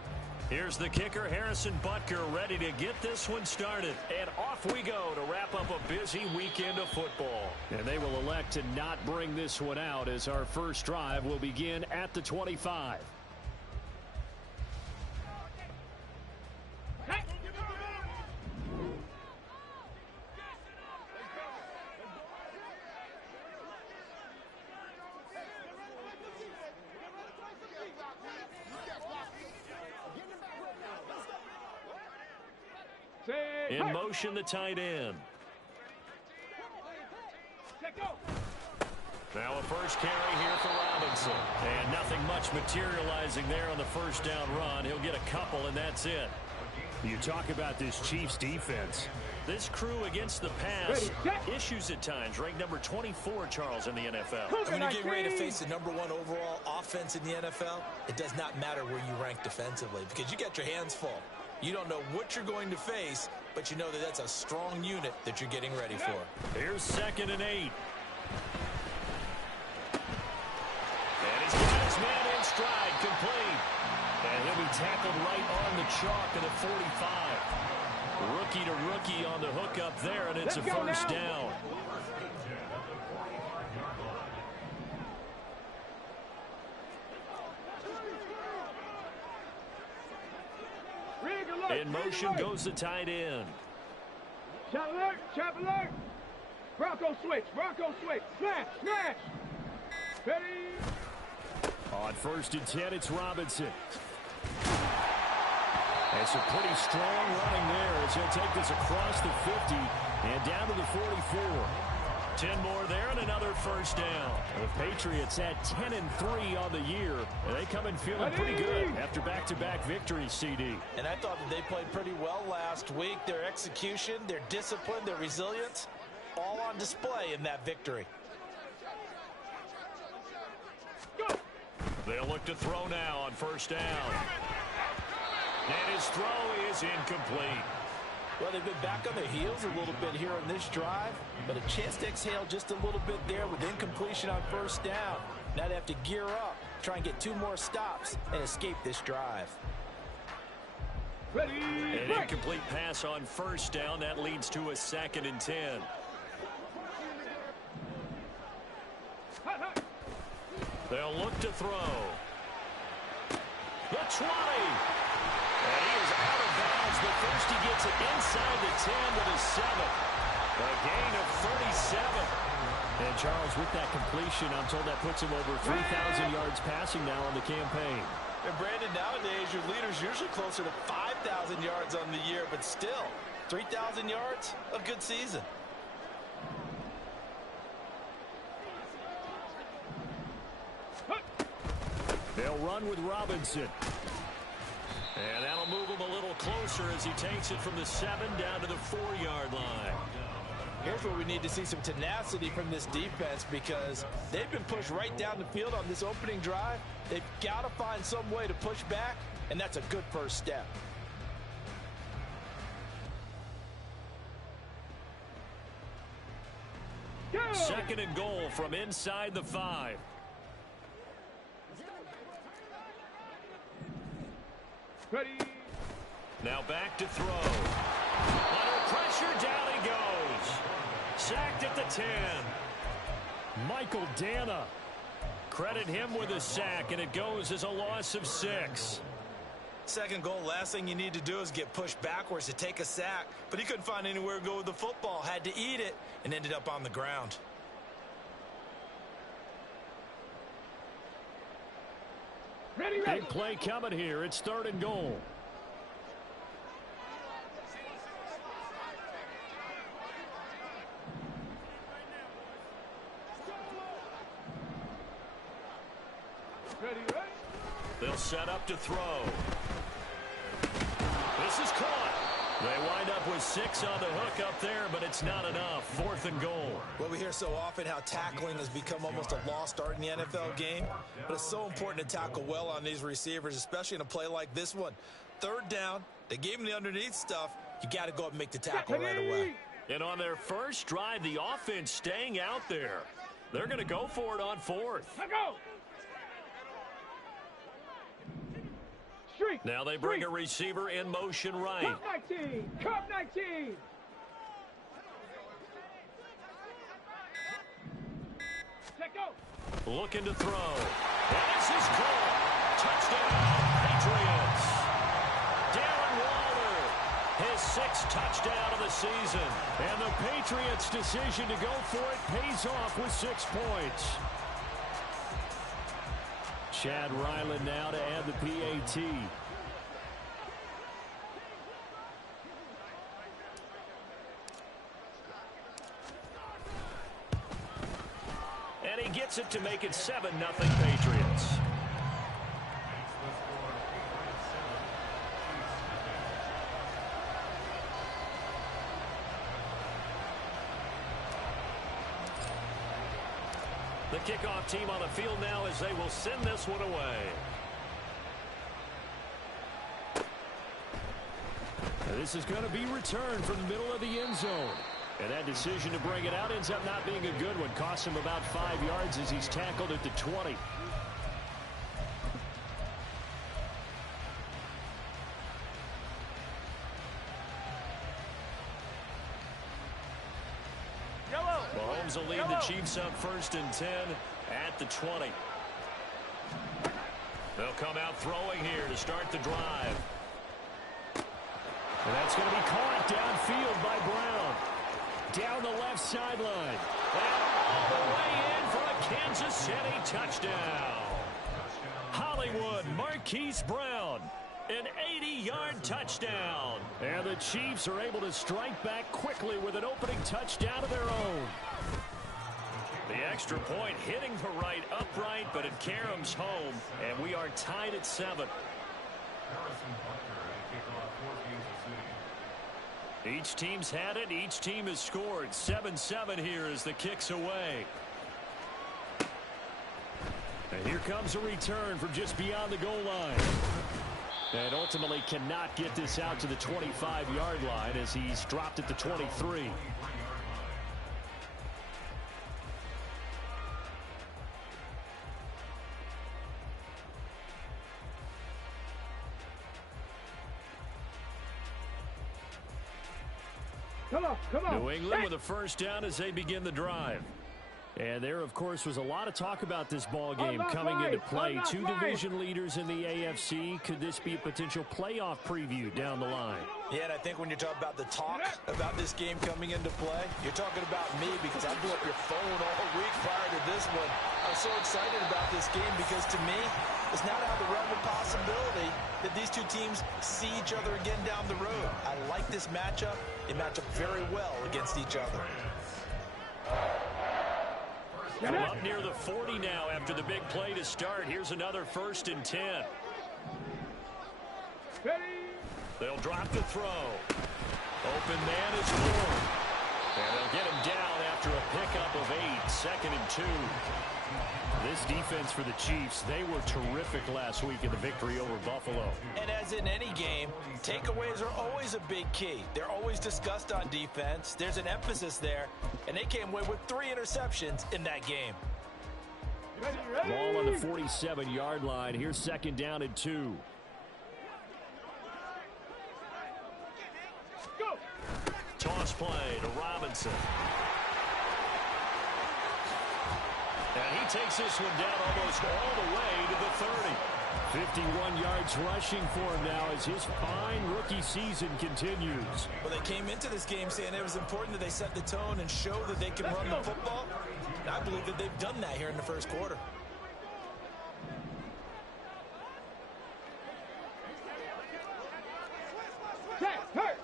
Here's the kicker, Harrison Butker, ready to get this one started. And off we go to wrap up a busy weekend of football. And they will elect to not bring this one out, as our first drive will begin at the 25. In motion, the tight end. Now a first carry here for Robinson. And nothing much materializing there on the first down run. He'll get a couple, and that's it. You talk about this Chiefs defense. This crew against the pass, issues at times. Ranked number 24, Charles, in the NFL. When you're getting ready to face the #1 overall offense in the NFL, it does not matter where you rank defensively, because you got your hands full. You don't know what you're going to face, but you know that that's a strong unit that you're getting ready for. Here's 2nd and 8. And he's got his man in stride, complete. And he'll be tackled right on the chalk of the 45. Rookie to rookie on the hook up there, and it's a first down. In motion goes the tight end. Chop alert, chop alert. Bronco switch, smash, smash. Ready. On 1st and 10, it's Robinson. And some pretty strong running there as he'll take this across the 50 and down to the 44. 10 more there and another first down. The Patriots at 10-3 on the year. And they come in feeling pretty good after back-to-back victories, CD. And I thought that they played pretty well last week. Their execution, their discipline, their resilience, all on display in that victory. They'll look to throw now on first down. And his throw is incomplete. Well, they've been back on their heels a little bit here on this drive, but a chance to exhale just a little bit there with incompletion on first down. Now they have to gear up, try and get 2 more stops, and escape this drive. Ready, An incomplete pass on first down. That leads to a 2nd and 10. They'll look to throw. The 20. And he is out of bounds, but first he gets it inside the 10 to the 7. A gain of 37. And Charles, with that completion, I'm told that puts him over 3,000 yards passing now on the campaign. And Brandon, nowadays your leader's usually closer to 5,000 yards on the year, but still, 3,000 yards, a good season. They'll run with Robinson. And that'll move him a little closer as he takes it from the 7 down to the 4-yard line. Here's where we need to see some tenacity from this defense because they've been pushed right down the field on this opening drive. They've got to find some way to push back, and that's a good first step. go! 2nd and goal from inside the 5. Ready. Now back to throw. Under pressure, down he goes. Sacked at the 10. Michael Dana. Credit him with a sack, and it goes as a loss of 6. 2nd goal, last thing you need to do is get pushed backwards to take a sack. But he couldn't find anywhere to go with the football, had to eat it, and ended up on the ground. Ready, ready. Big play coming here. It's 3rd and goal. Ready, ready. They'll set up to throw. This is caught. They wind up with 6 on the hook up there, but it's not enough. 4th and goal. Well, we hear so often how tackling has become almost a lost art in the NFL game, but it's so important to tackle well on these receivers, especially in a play like this one. 3rd down, they gave him the underneath stuff. You got to go up and make the tackle right away. And on their first drive, the offense staying out there. They're going to go for it on 4th. Let go. Streak. Now they bring a receiver in motion right. Cup 19. Cup 19. Let go. Looking to throw. And this is caught. Touchdown, Patriots. Darren Waller, his 6th touchdown of the season. And the Patriots' decision to go for it pays off with 6 points. Chad Ryland now to add the PAT. And he gets it to make it 7-0 Patriots. The kickoff team on the field now as they will send this one away. This is going to be returned from the middle of the end zone. And that decision to bring it out ends up not being a good one. Costs him about 5 yards as he's tackled at the 20. Mahomes will lead the Chiefs up 1st and 10 at the 20. They'll come out throwing here to start the drive. And that's going to be caught downfield by Brown. Down the left sideline. And all the way in for a Kansas City touchdown. Hollywood Marquise Brown. An 80-yard touchdown. And the Chiefs are able to strike back quickly with an opening touchdown of their own. The extra point hitting the right upright, but it caroms home, and we are tied at 7. Each team's had it. Each team has scored. 7-7 here as the kick's away. And here comes a return from just beyond the goal line. And ultimately cannot get this out to the 25-yard line as he's dropped at the 23. Come on. New England with a first down as they begin the drive. And there, of course, was a lot of talk about this ball game coming into play. Two division leaders in the AFC. Could this be a potential playoff preview down the line? Yeah, and I think when you're talking about the talk about this game coming into play, you're talking about me because I blew up your phone all week prior to this one. I was so excited about this game because to me, it's not out of the realm of possibility that these two teams see each other again down the road. I like this matchup. They match up very well against each other. We're up near the 40 now after the big play to start. Here's another 1st and 10. Ready. They'll drop the throw. Open man is Ford. And they'll get him down after a pickup of 8. 2nd and 2. This defense for the Chiefs, they were terrific last week in the victory over Buffalo. And as in any game, takeaways are always a big key. They're always discussed on defense. There's an emphasis there, and they came away with 3 interceptions in that game. Ready. Ball on the 47-yard line. Here's 2nd down and 2. Go. Toss play to Robinson. And he takes this one down almost all the way to the 30. 51 yards rushing for him now as his fine rookie season continues. Well, they came into this game saying it was important that they set the tone and show that they can run the football. And I believe that they've done that here in the first quarter. Hurt.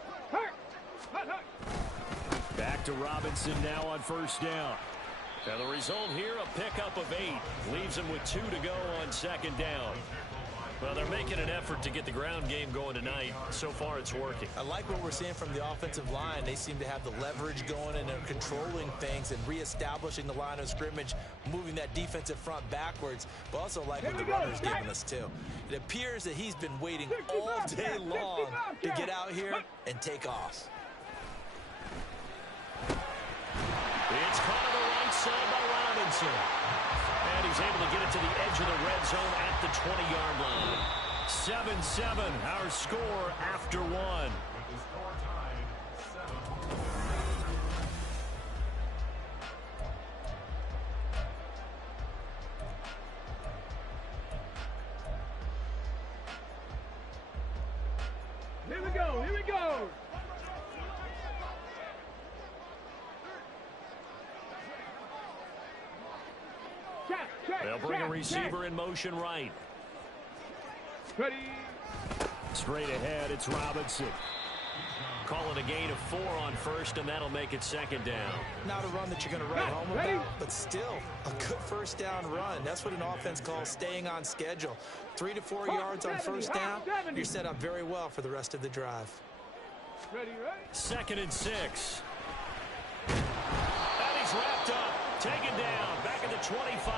Back to Robinson now on 1st down. Now the result here, a pickup of 8. Leaves him with 2 to go on 2nd down. Well, they're making an effort to get the ground game going tonight. So far, it's working. I like what we're seeing from the offensive line. They seem to have the leverage going and they're controlling things and reestablishing the line of scrimmage, moving that defensive front backwards, but also like what the runner's giving us too. It appears that he's been waiting all day long to get out here and take off. It's caught on the right side by Robinson. And he's able to get it to the edge of the red zone at the 20-yard line. 7-7, our score after 1. Here we go. They'll bring a receiver in motion right. Ready. Straight ahead, it's Robinson. Calling a gain of 4 on 1st, and that'll make it 2nd down. Not a run that you're going to write home about, but still a good 1st down run. That's what an offense calls staying on schedule. 3 to 4 yards on 1st down, you're set up very well for the rest of the drive. Ready. 2nd and 6. And he's wrapped up, taken down, back at the 25.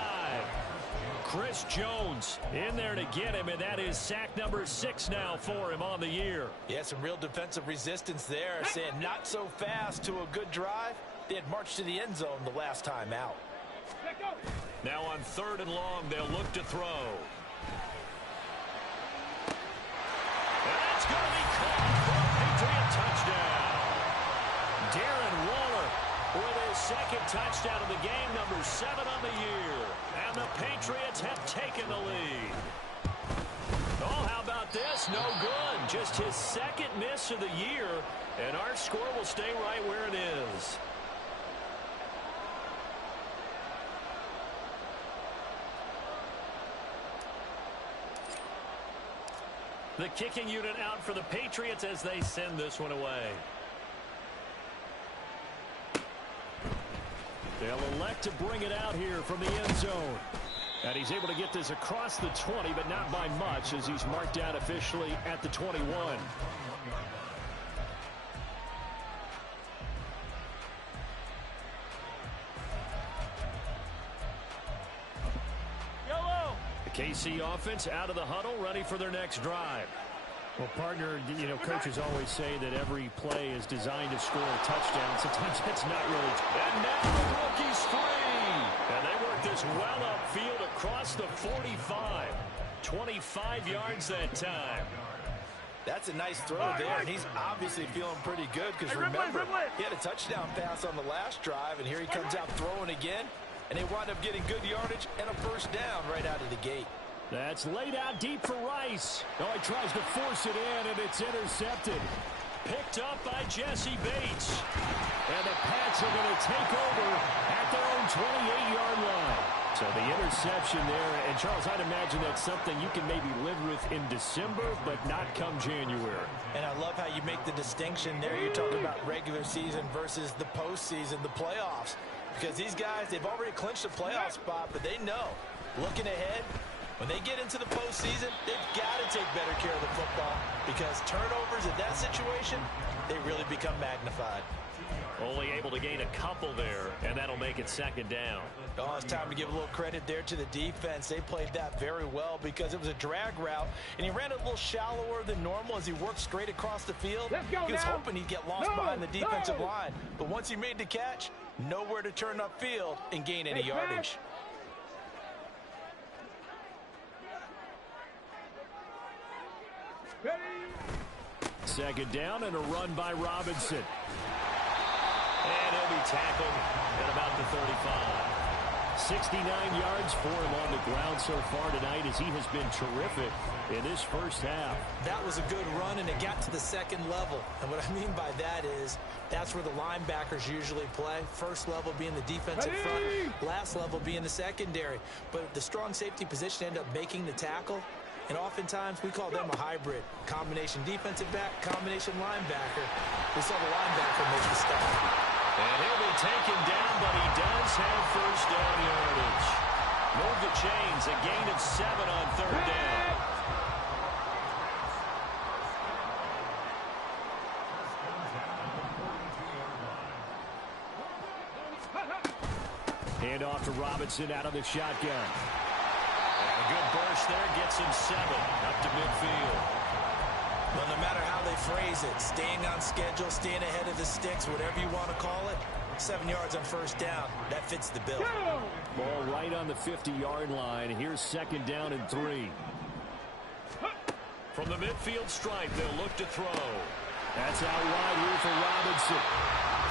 Chris Jones in there to get him, and that is sack number 6 now for him on the year. Yeah, some real defensive resistance there, saying not so fast to a good drive. They had marched to the end zone the last time out. Now on 3rd and long, they'll look to throw. And that's going to be caught for a Patriot touchdown. Darren Waller with his 2nd touchdown of the game, number 7 on the year. And the Patriots have taken the lead. Oh, how about this? No good. Just his 2nd miss of the year. And our score will stay right where it is. The kicking unit out for the Patriots as they send this one away. They'll elect to bring it out here from the end zone. And he's able to get this across the 20, but not by much as he's marked down officially at the 21. Yellow. The KC offense out of the huddle, ready for their next drive. Well, partner, you know, coaches always say that every play is designed to score a touchdown. Sometimes that's not really. And now the rookie's free. And they work this well upfield across the 45. 25 yards that time. That's a nice throw there, and he's obviously feeling pretty good because remember, he had a touchdown pass on the last drive, and here he comes out throwing again, and they wind up getting good yardage and a first down right out of the gate. That's laid out deep for Rice. Oh, he tries to force it in, and it's intercepted. Picked up by Jesse Bates. And the Pats are going to take over at their own 28-yard line. So the interception there, and Charles, I'd imagine that's something you can maybe live with in December, but not come January. And I love how you make the distinction there. You're talking about regular season versus the postseason, the playoffs. Because these guys, they've already clinched a playoff spot, but they know, looking ahead, when they get into the postseason, they've got to take better care of the football because turnovers in that situation, they really become magnified. Only able to gain a couple there, and that'll make it second down. Oh, it's time to give a little credit there to the defense. They played that very well because it was a drag route, and he ran it a little shallower than normal as he worked straight across the field. He was hoping he'd get lost behind the defensive line, but once he made the catch, nowhere to turn upfield and gain any yardage. Second down and a run by Robinson. And he'll be tackled at about the 35. 69 yards for him on the ground so far tonight as he has been terrific in this first half. That was a good run, and it got to the second level. And what I mean by that is that's where the linebackers usually play. First level being the defensive front, last level being the secondary. But the strong safety position ended up making the tackle. And oftentimes, we call them a hybrid. Combination defensive back, combination linebacker. We saw the linebacker make the stop. And he'll be taken down, but he does have first down yardage. Move the chains, a gain of 7 on third down. Hand off to Robinson out of the shotgun. A good burst there gets him 7 up to midfield. Well, no matter how they phrase it, staying on schedule, staying ahead of the sticks, whatever you want to call it, 7 yards on first down, that fits the bill. Ball right on the 50-yard line. Here's second down and 3. From the midfield stripe, they'll look to throw. That's out wide here for Robinson.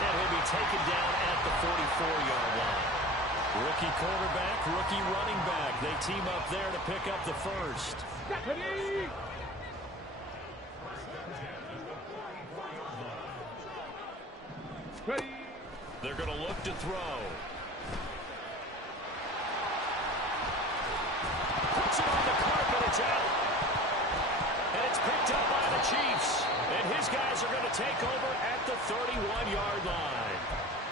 And he'll be taken down at the 44-yard line. Rookie quarterback, rookie running back. They team up there to pick up the first. Ready. They're going to look to throw. Puts it on the carpet. It's out. And it's picked up by the Chiefs. And his guys are going to take over at the 31-yard line.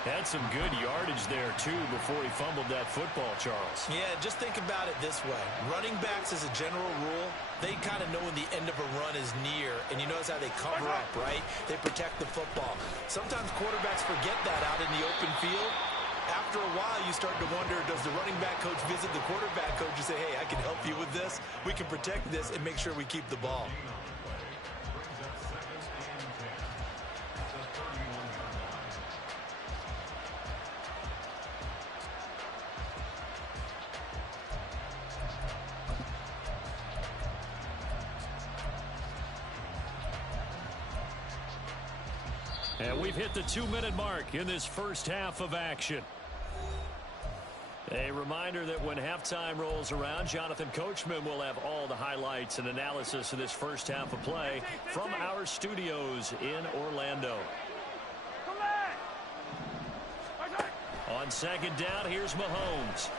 Had some good yardage there, too, before he fumbled that football, Charles. Yeah, just think about it this way. Running backs, as a general rule, they kind of know when the end of a run is near, and you notice how they cover up, right? They protect the football. Sometimes quarterbacks forget that out in the open field. After a while, you start to wonder, does the running back coach visit the quarterback coach and say, hey, I can help you with this. We can protect this and make sure we keep the ball. And we've hit the 2-minute mark in this first half of action. A reminder that when halftime rolls around, Jonathan Coachman will have all the highlights and analysis of this first half of play from our studios in Orlando. On second down, here's Mahomes.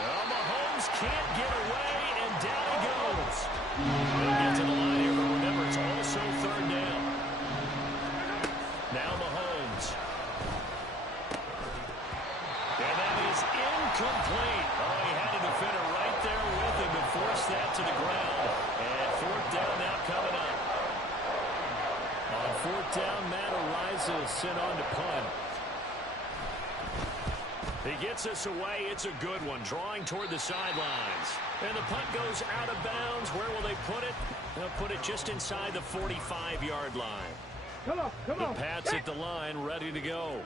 Well, Mahomes can't get away, and down he goes. He'll get to the line here, but remember, it's also third down. Now Mahomes. And that is incomplete. Oh, he had a defender right there with him to force that to the ground. And fourth down now coming up. On fourth down, Matt Ariza is sent on to punt. He gets us away. It's a good one, drawing toward the sidelines. And the punt goes out of bounds. Where will they put it? They'll put it just inside the 45-yard line. Come on. The Pats at the line, ready to go.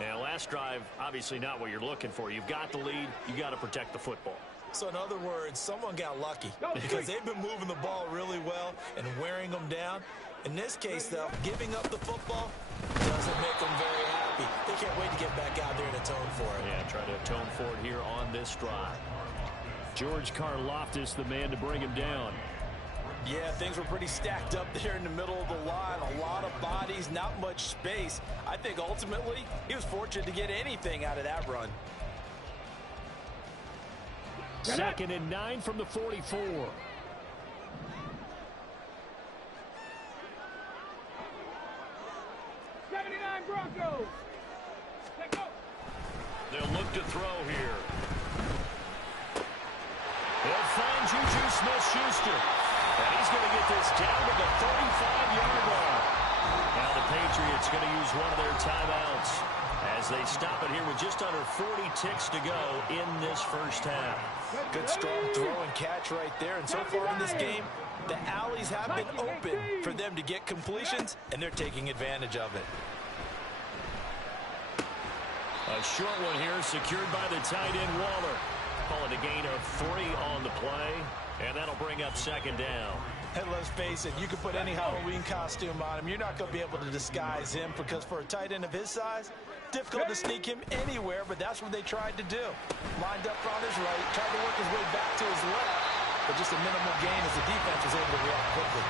And last drive, obviously not what you're looking for. You've got the lead. You got to protect the football. So in other words, someone got lucky because they've been moving the ball really well and wearing them down. In this case, though, giving up the football doesn't make them very happy. They can't wait to get back out there and atone for it. Yeah, try to atone for it here on this drive. George Karlaftis, the man to bring him down. Yeah, things were pretty stacked up there in the middle of the line. A lot of bodies, not much space. I think ultimately he was fortunate to get anything out of that run. 2nd and 9 from the 44. 79 Broncos. Let go. They'll look to throw here. They'll find Juju Smith-Schuster. And he's going to get this down to the 35-yard line. Now the Patriots going to use one of their timeouts as they stop it here with just under 40 ticks to go in this first half. Good strong throw and catch right there. And so far in this game, the alleys have been open for them to get completions, and they're taking advantage of it. A short one here secured by the tight end Waller. Call it a gain of 3 on the play, and that'll bring up 2nd down. And let's face it, you can put any Halloween costume on him. You're not going to be able to disguise him because for a tight end of his size, difficult to sneak him anywhere, but that's what they tried to do. Lined up on his right, tried to work his way back to his left, but just a minimal gain as the defense was able to react quickly.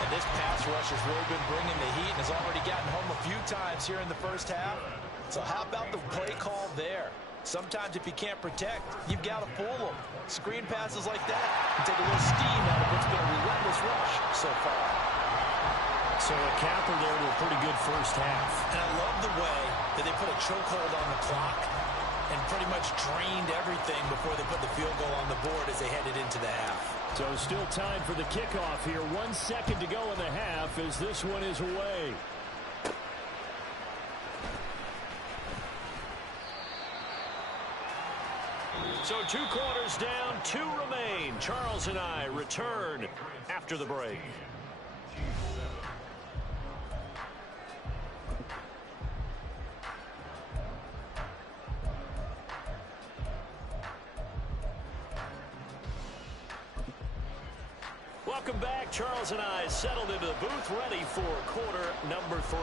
And this pass rush has really been bringing the heat and has already gotten home a few times here in the first half. So how about the play call there? Sometimes if you can't protect, you've got to fool them. Screen passes like that can take a little steam out of what's been a relentless rush so far. So a capper there to a pretty good first half. And I love the way that they put a chokehold on the clock and pretty much drained everything before they put the field goal on the board as they headed into the half. So still time for the kickoff here. 1 second to go in the half as this one is away. So 2 quarters down, 2 remain. Charles and I return after the break. Welcome back. Charles and I settled into the booth, ready for quarter number 3.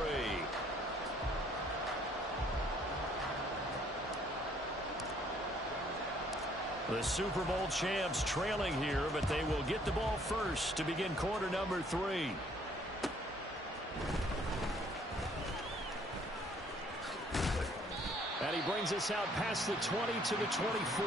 The Super Bowl champs trailing here, but they will get the ball first to begin quarter number 3. And he brings us out past the 20 to the 24.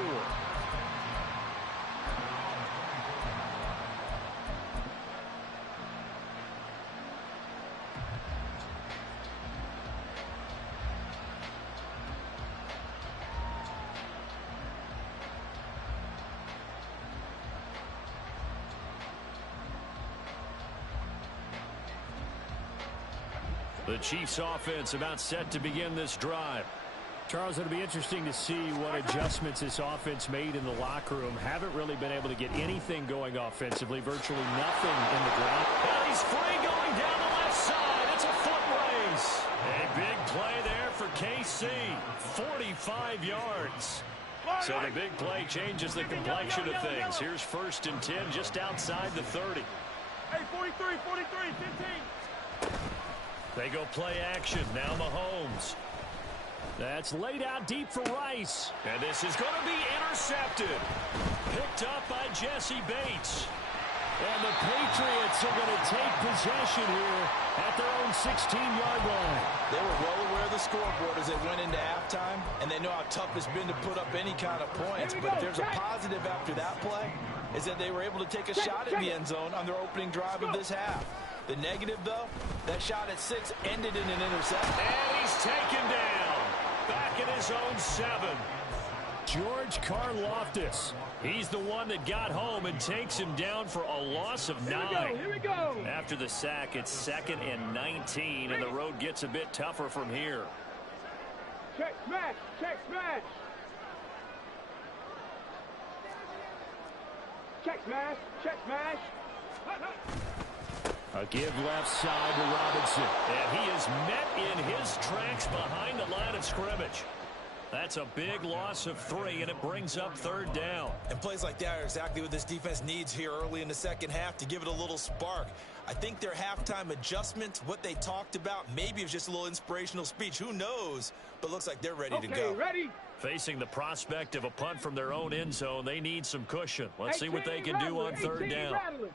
The Chiefs offense about set to begin this drive. Charles, it'll be interesting to see what adjustments this offense made in the locker room. Haven't really been able to get anything going offensively, virtually nothing in the ground. And he's free going down the left side. It's a foot race. A big play there for KC. 45 yards. So the big play changes the complexion of things. Here's 1st and 10 just outside the 30. Hey, 43, 15. They go play action. Now Mahomes. That's laid out deep for Rice. And this is going to be intercepted. Picked up by Jesse Bates. And the Patriots are going to take possession here at their own 16-yard line. They were well aware of the scoreboard as they went into halftime, and they know how tough it's been to put up any kind of points. But if there's a positive after that play, is that they were able to take a shot at the end zone on their opening drive of this half. The negative, though, that shot at 6 ended in an interception. And he's taken down. Back in his own 7. George Karlaftis. He's the one that got home and takes him down for a loss of 9. Here we go. After the sack, it's 2nd and 19, and the road gets a bit tougher from here. Check, smash. Check, smash. Check, smash. Check, smash. A give left side to Robinson. And he is met in his tracks behind the line of scrimmage. That's a big loss of 3, and it brings up 3rd down. And plays like that are exactly what this defense needs here early in the second half to give it a little spark. I think their halftime adjustments, what they talked about, maybe it was just a little inspirational speech. Who knows? But looks like they're ready to go. Ready. Facing the prospect of a punt from their own end zone, they need some cushion. Let's see what they can do on 3rd down. Rattling.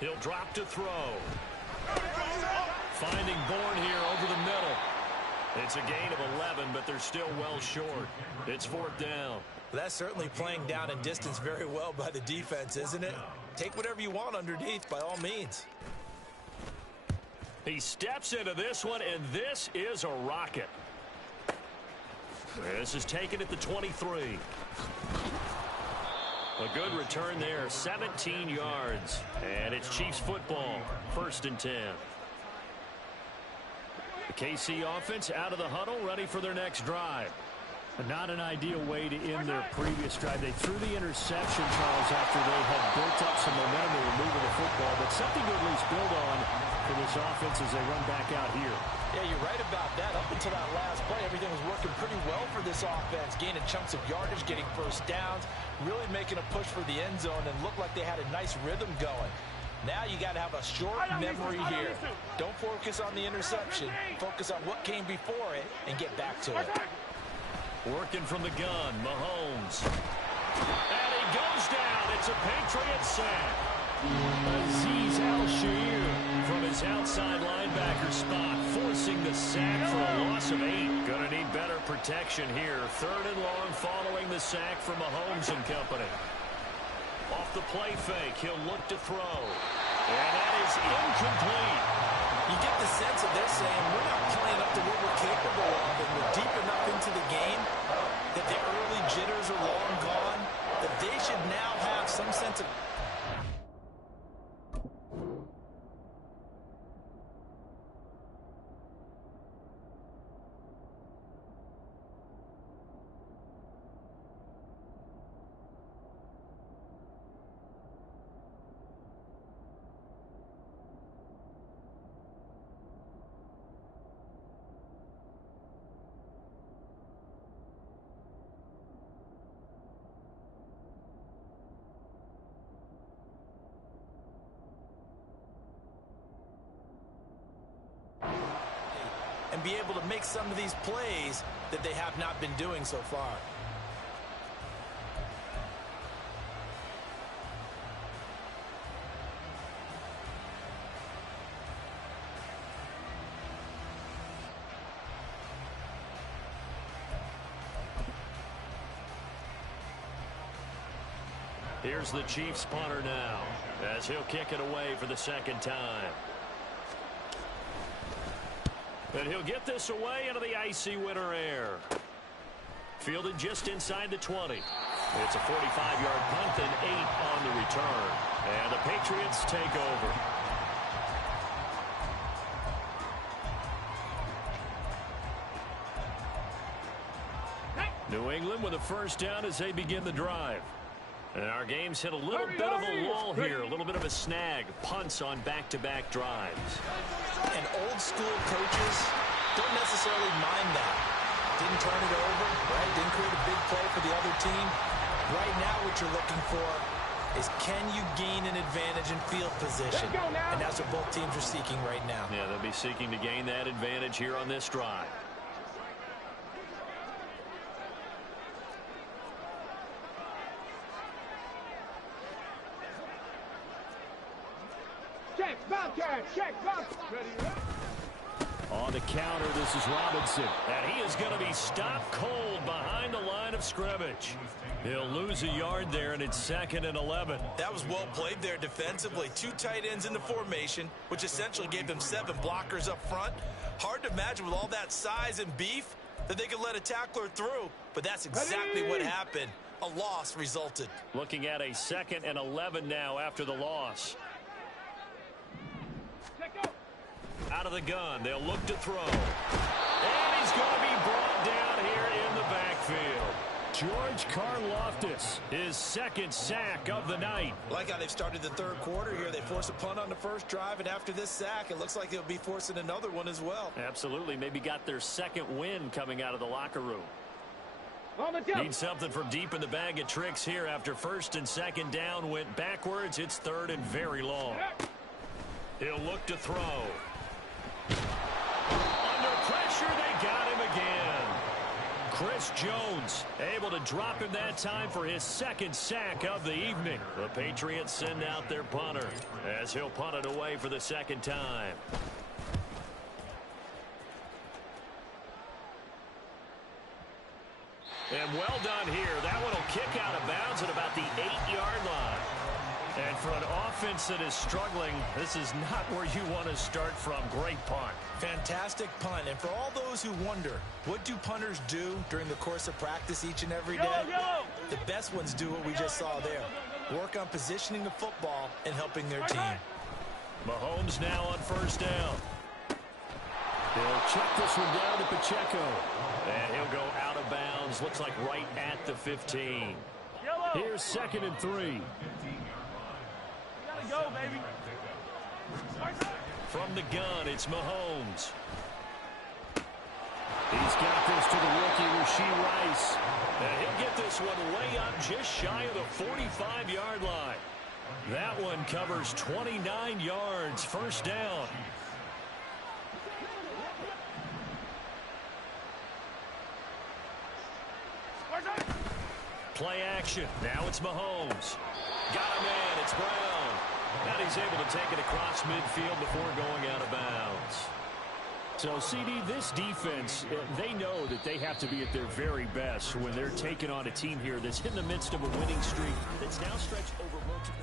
He'll drop to throw. Finding Bourne here over the middle. It's a gain of 11, but they're still well short. It's 4th down. That's certainly playing down in distance very well by the defense, isn't it? Take whatever you want underneath by all means. He steps into this one, and this is a rocket. This is taken at the 23. A good return there, 17 yards. And it's Chiefs football, 1st and 10. The KC offense out of the huddle, ready for their next drive. Not an ideal way to end their previous drive. They threw the interception, Charles, after they had built up some momentum in moving the football, but something to at least build on for this offense as they run back out here. Yeah, you're right about that. Up until that last play, everything was working pretty well for this offense, gaining chunks of yardage, getting first downs, really making a push for the end zone, and looked like they had a nice rhythm going. Now you got to have a short memory here. Don't focus on the interception. Focus on what came before it and get back to it. Working from the gun, Mahomes. And he goes down. It's a Patriot sack. Azeez Al-Shaair from his outside linebacker spot, forcing the sack for a loss of 8. Gonna need better protection here. 3rd and long following the sack from Mahomes and company. Off the play fake, he'll look to throw. And that is incomplete. You get the sense that they're saying we're not playing up to what we're capable of, and we're deep enough into the game that the early jitters are long gone, that they should now have some sense of... and be able to make some of these plays that they have not been doing so far. Here's the Chiefs punter now, as he'll kick it away for the 2nd time. And he'll get this away into the icy winter air. Fielded just inside the 20. It's a 45-yard punt and 8 on the return. And the Patriots take over. New England with a first down as they begin the drive. And our game's hit a little bit of a lull here, a little bit of a snag. Punts on back-to-back drives. And old school coaches don't necessarily mind that. Didn't turn it over, right? Didn't create a big play for the other team. Right now what you're looking for is can you gain an advantage in field position? And that's what both teams are seeking right now. Yeah, they'll be seeking to gain that advantage here on this drive. Check, Bobcat. Check, Bobcat. Ready. On the counter, this is Robinson. And he is going to be stopped cold behind the line of scrimmage. He'll lose a yard there, and it's 2nd and 11. That was well played there defensively. 2 tight ends in the formation, which essentially gave them 7 blockers up front. Hard to imagine with all that size and beef that they could let a tackler through. But that's exactly what happened. A loss resulted. Looking at a 2nd and 11 now after the loss. Check go. Out out of the gun. They'll look to throw. And he's going to be brought down here in the backfield. George Karlaftis, his second sack of the night. Like how they've started the third quarter here. They force a punt on the first drive, and after this sack, it looks like they'll be forcing another one as well. Absolutely. Maybe got their second win coming out of the locker room. Need something from deep in the bag of tricks here after first and second down went backwards. It's third and very long. He'll look to throw. Under pressure, they got him again. Chris Jones able to drop him that time for his second sack of the evening. The Patriots send out their punter as he'll punt it away for the second time. And well done here. That one will kick out of bounds at about the 8-yard line. And for an offense that is struggling, this is not where you want to start from. Great punt. Fantastic punt. And for all those who wonder, what do punters do during the course of practice each and every day? The best ones do what we just saw there. Work on positioning the football and helping their team. Mahomes now on first down. He'll check this one down to Pacheco. And he'll go out of bounds. Looks like right at the 15. Here's 2nd and 3. Go, baby. From the gun, it's Mahomes. He's got this to the rookie, Rashee Rice. And he'll get this one way up just shy of the 45-yard line. That one covers 29 yards. First down. Play action. Now it's Mahomes. Got a man. It's Brown. And he's able to take it across midfield before going out of bounds. So, CD, this defense, they know that they have to be at their very best when they're taking on a team here that's in the midst of a winning streak that's now stretched over multiple.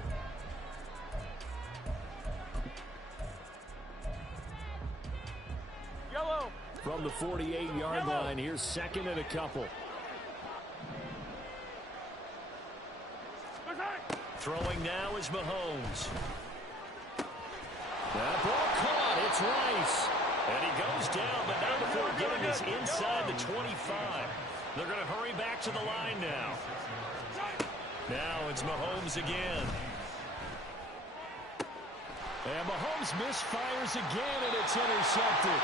Yellow. From the 48-yard line, here's 2nd and a couple. Throwing now is Mahomes. That ball caught. It's Rice. And he goes down, but not before getting this inside the 25. They're going to hurry back to the line now. Now it's Mahomes again. And Mahomes misfires again, and it's intercepted.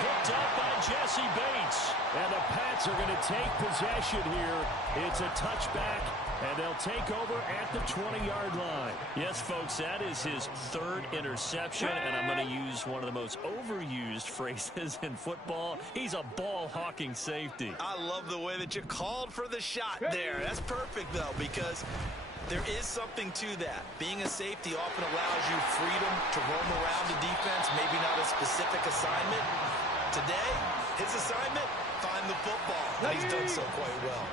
Picked up by Jesse Bates. And the Pats are going to take possession here. It's a touchback, and they'll take over at the 20-yard line. Yes, folks, that is his third interception, and I'm going to use one of the most overused phrases in football. He's a ball-hawking safety. I love the way that you called for the shot there. That's perfect, though, because there is something to that. Being a safety often allows you freedom to roam around the defense, maybe not a specific assignment. Today, his assignment, find the football. And he's done so quite well.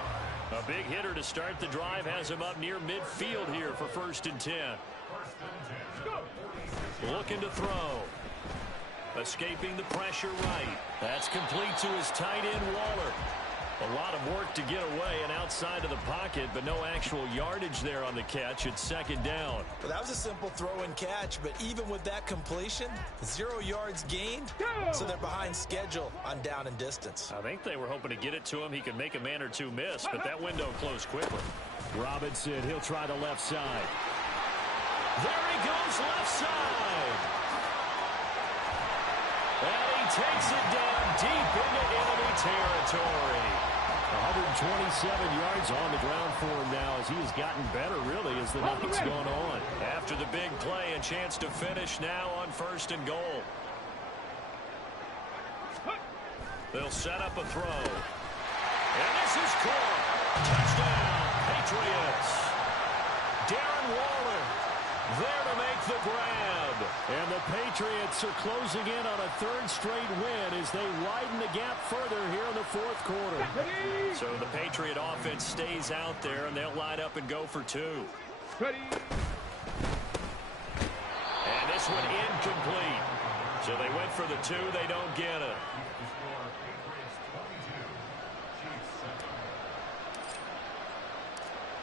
A big hitter to start the drive has him up near midfield here for 1st and 10. Looking to throw. Escaping the pressure right. That's complete to his tight end, Waller. A lot of work to get away and outside of the pocket, but no actual yardage there on the catch. It's 2nd down. Well, that was a simple throw and catch, but even with that completion, 0 yards gained, so they're behind schedule on down and distance. I think they were hoping to get it to him. He could make a man or two miss, but that window closed quickly. Robinson, he'll try the left side. There he goes, left side. And he takes it down deep into enemy territory. 127 yards on the ground for him now as he has gotten better, really, as the night's gone on. After the big play, a chance to finish now on 1st and goal. They'll set up a throw. And this is caught. Touchdown, Patriots. Darren Waller there to make the grab. And the Patriots are closing in on a 3rd straight win as they widen the gap further here in the 4th quarter. So the Patriot offense stays out there, and they'll line up and go for 2. Ready. And this one incomplete. So they went for the 2. They don't get it.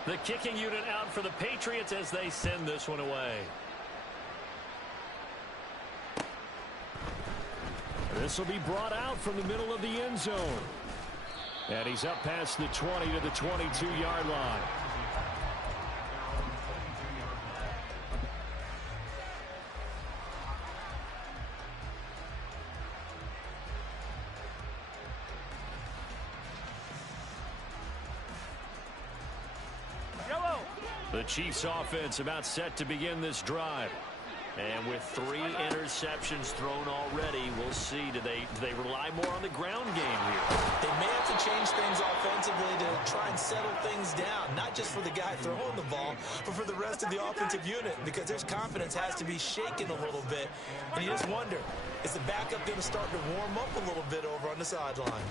The kicking unit out for the Patriots as they send this one away. this will be brought out from the middle of the end zone. And he's up past the 20 to the 22-yard line. The Chiefs offense about set to begin this drive. And with 3 interceptions thrown already, we'll see. Do they rely more on the ground game here? They may have to change things offensively to try and settle things down, not just for the guy throwing the ball, but for the rest of the offensive unit, because their confidence has to be shaken a little bit. And you just wonder, is the backup going to start to warm up a little bit over on the sideline?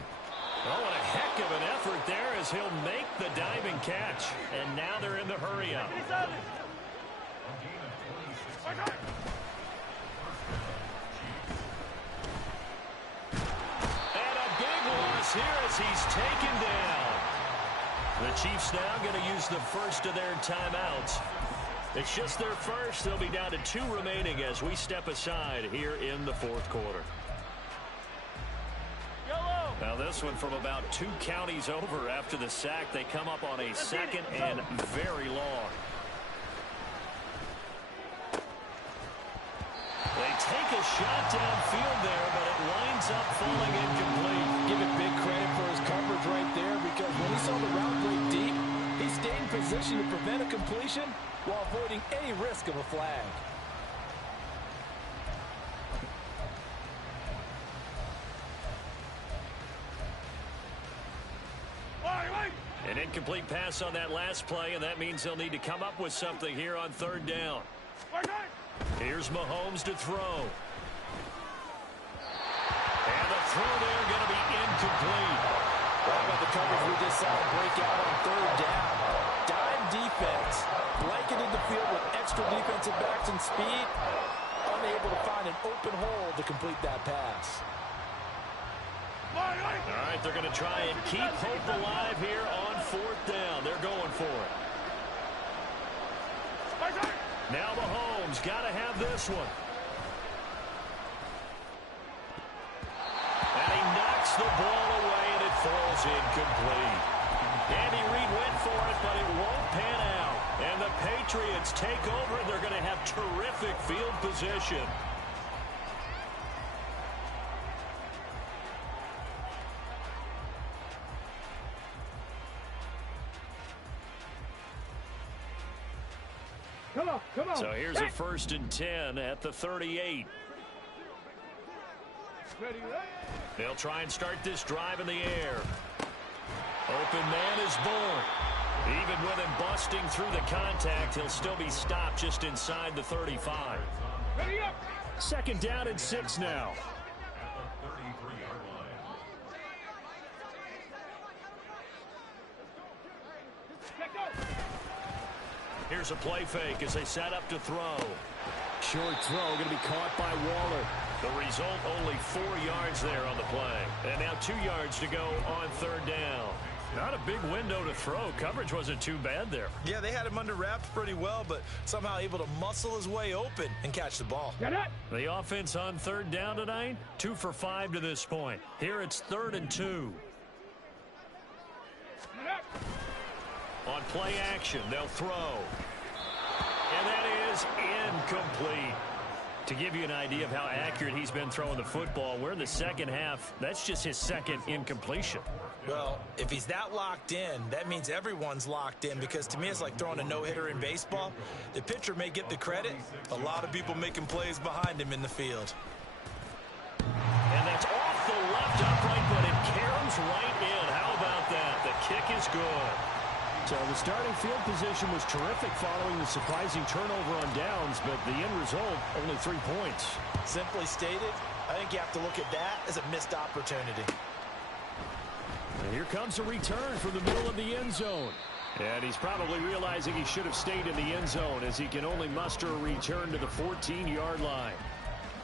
Oh, what a heck of an effort there as he'll make the diving catch. And now they're in the hurry-up. And a big loss here as he's taken down. The Chiefs now going to use the first of their timeouts. It's just their first. They'll be down to 2 remaining as we step aside here in the 4th quarter. Now this one from about 2 counties over after the sack. They come up on a 2nd and very long. They take a shot downfield there, but it winds up falling incomplete. Give it big credit for his coverage right there, because when he saw the route break deep, he stayed in position to prevent a completion while avoiding any risk of a flag. An incomplete pass on that last play, and that means they'll need to come up with something here on 3rd down. Here's Mahomes to throw. And the throw there going to be incomplete. What about the coverage we just saw break out on 3rd down? Dime defense, blanketed the field with extra defensive backs and speed, unable to find an open hole to complete that pass. All right, they're going to try and keep hope alive here on 4th down. They're going for it. Now Mahomes got to have this one. And he knocks the ball away, and it falls incomplete. Andy Reid went for it, but it won't pan out. And the Patriots take over, and they're going to have terrific field position. Come on. So here's a 1st and 10 at the 38. Ready, They'll try and start this drive in the air. Open man is born. Even with him busting through the contact, he'll still be stopped just inside the 35. Ready up. 2nd down and 6 now. Here's a play fake as they set up to throw. Short throw going to be caught by Waller. The result, only 4 yards there on the play. And now 2 yards to go on 3rd down. Not a big window to throw. Coverage wasn't too bad there. Yeah, they had him under wraps pretty well, but somehow able to muscle his way open and catch the ball. The offense on 3rd down tonight, 2 for 5 to this point. Here it's 3rd and 2. On play action, they'll throw. And that is incomplete. To give you an idea of how accurate he's been throwing the football, we're in the 2nd half. That's just his 2nd incompletion. Well, if he's that locked in, that means everyone's locked in, because to me it's like throwing a no-hitter in baseball. The pitcher may get the credit. A lot of people making plays behind him in the field. And that's off the left upright, but it caroms right in. How about that? The kick is good. So the starting field position was terrific following the surprising turnover on downs, but the end result, only 3 points. Simply stated, I think you have to look at that as a missed opportunity. And here comes a return from the middle of the end zone. And he's probably realizing he should have stayed in the end zone, as he can only muster a return to the 14-yard line.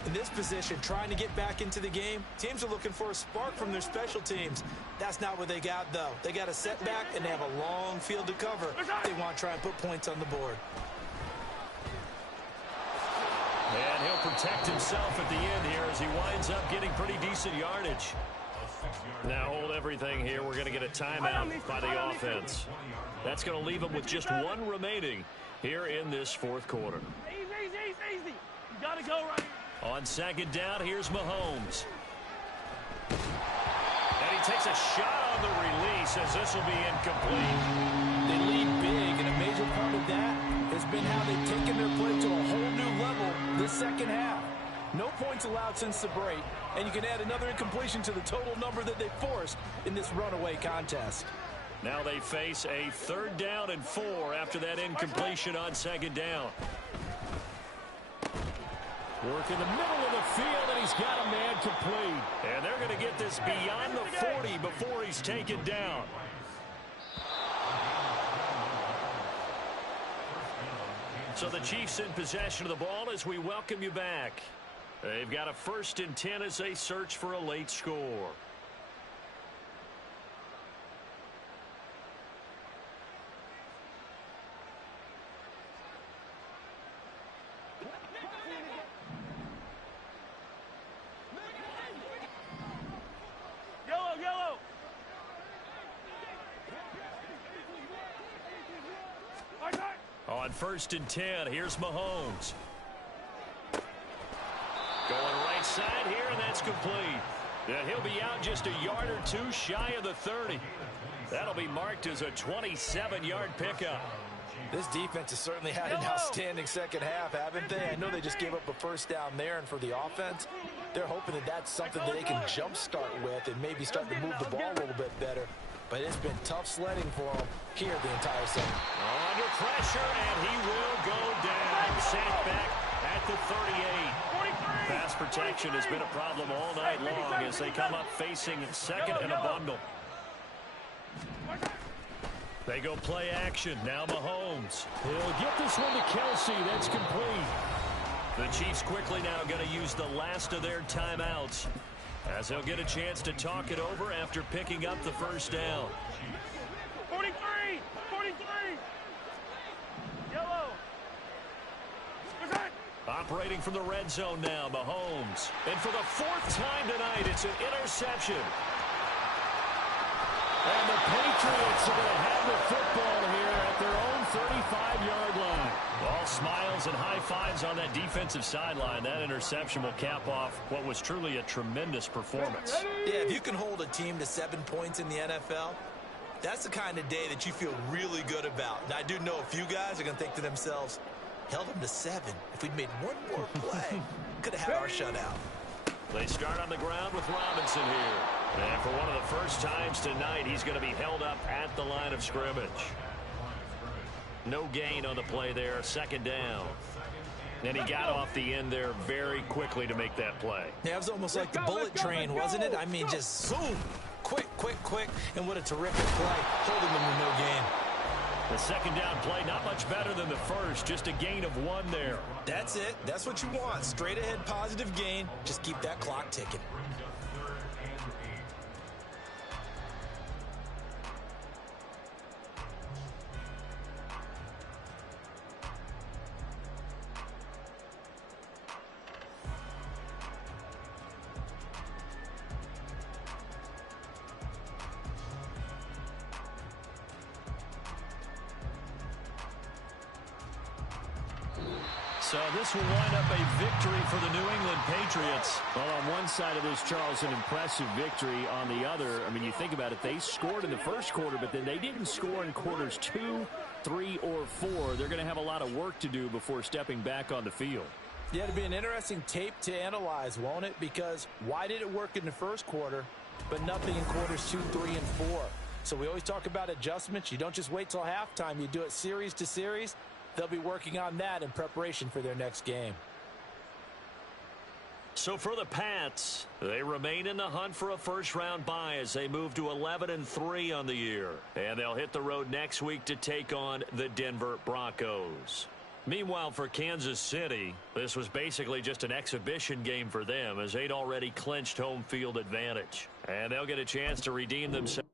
In this position, trying to get back into the game, teams are looking for a spark from their special teams. That's not what they got, though. They got a setback, and they have a long field to cover. They want to try and put points on the board. And he'll protect himself at the end here as he winds up getting pretty decent yardage. Now hold everything here. We're going to get a timeout by the offense. That's going to leave them with just one remaining here in this fourth quarter. Easy. You got to go right here. On second down, here's Mahomes. And he takes a shot on the release as this will be incomplete. They lead big, and a major part of that has been how they've taken their play to a whole new level this second half. No points allowed since the break, and you can add another incompletion to the total number that they forced in this runaway contest. Now they face a 3rd down and 4 after that incompletion on second down. Work in the middle of the field, and he's got a man complete. And they're going to get this beyond the 40 before he's taken down. So the Chiefs in possession of the ball as we welcome you back. They've got a 1st and 10 as they search for a late score. Yellow. On 1st and 10, here's Mahomes. Going right side here, and that's complete. And he'll be out just a yard or two shy of the 30. That'll be marked as a 27-yard pickup. This defense has certainly had an outstanding second half, haven't they? I know they just gave up a 1st down there, and for the offense, they're hoping that that's something that they can jumpstart with and maybe start to move the ball a little bit better. But it's been tough sledding for them here the entire second. Under pressure, and he will go down. Sacked back at the 38. Pass protection has been a problem all night long as they come up facing 2nd and a bundle. They go play action. Now Mahomes. He'll get this one to Kelsey. That's complete. The Chiefs quickly now going to use the last of their timeouts as they'll get a chance to talk it over after picking up the 1st down. 43. Yellow. Operating from the red zone now, Mahomes. And for the 4th time tonight, it's an interception. And the Patriots are going to have the football here at their own 35-yard line. All smiles and high fives on that defensive sideline. That interception will cap off what was truly a tremendous performance. Yeah, if you can hold a team to 7 points in the NFL, that's the kind of day that you feel really good about. And I do know a few guys are going to think to themselves, held them to 7. If we'd made one more play, could have had our shutout. They start on the ground with Robinson here. And for one of the first times tonight, he's going to be held up at the line of scrimmage. No gain on the play there, 2nd down. And he got off the end there very quickly to make that play. Yeah, it was almost like the bullet train, wasn't it? I mean, just zoom, quick, and what a terrific play, holding them to no gain. The 2nd down play, not much better than the first, just a gain of 1 there. That's it. That's what you want. Straight ahead, positive gain. Just keep that clock ticking. So this will wind up a victory for the New England Patriots. Well, on one side of this, Charles, an impressive victory. On the other, I mean, you think about it, they scored in the first quarter, but then they didn't score in quarters 2, 3, or 4. They're going to have a lot of work to do before stepping back on the field. Yeah, it'll be an interesting tape to analyze, won't it? Because why did it work in the first quarter, but nothing in quarters 2, 3, and 4? So we always talk about adjustments. You don't just wait till halftime. You do it series to series. They'll be working on that in preparation for their next game. So for the Pats, they remain in the hunt for a first-round bye as they move to 11-3 on the year. And they'll hit the road next week to take on the Denver Broncos. Meanwhile, for Kansas City, this was basically just an exhibition game for them as they'd already clinched home field advantage. And they'll get a chance to redeem themselves.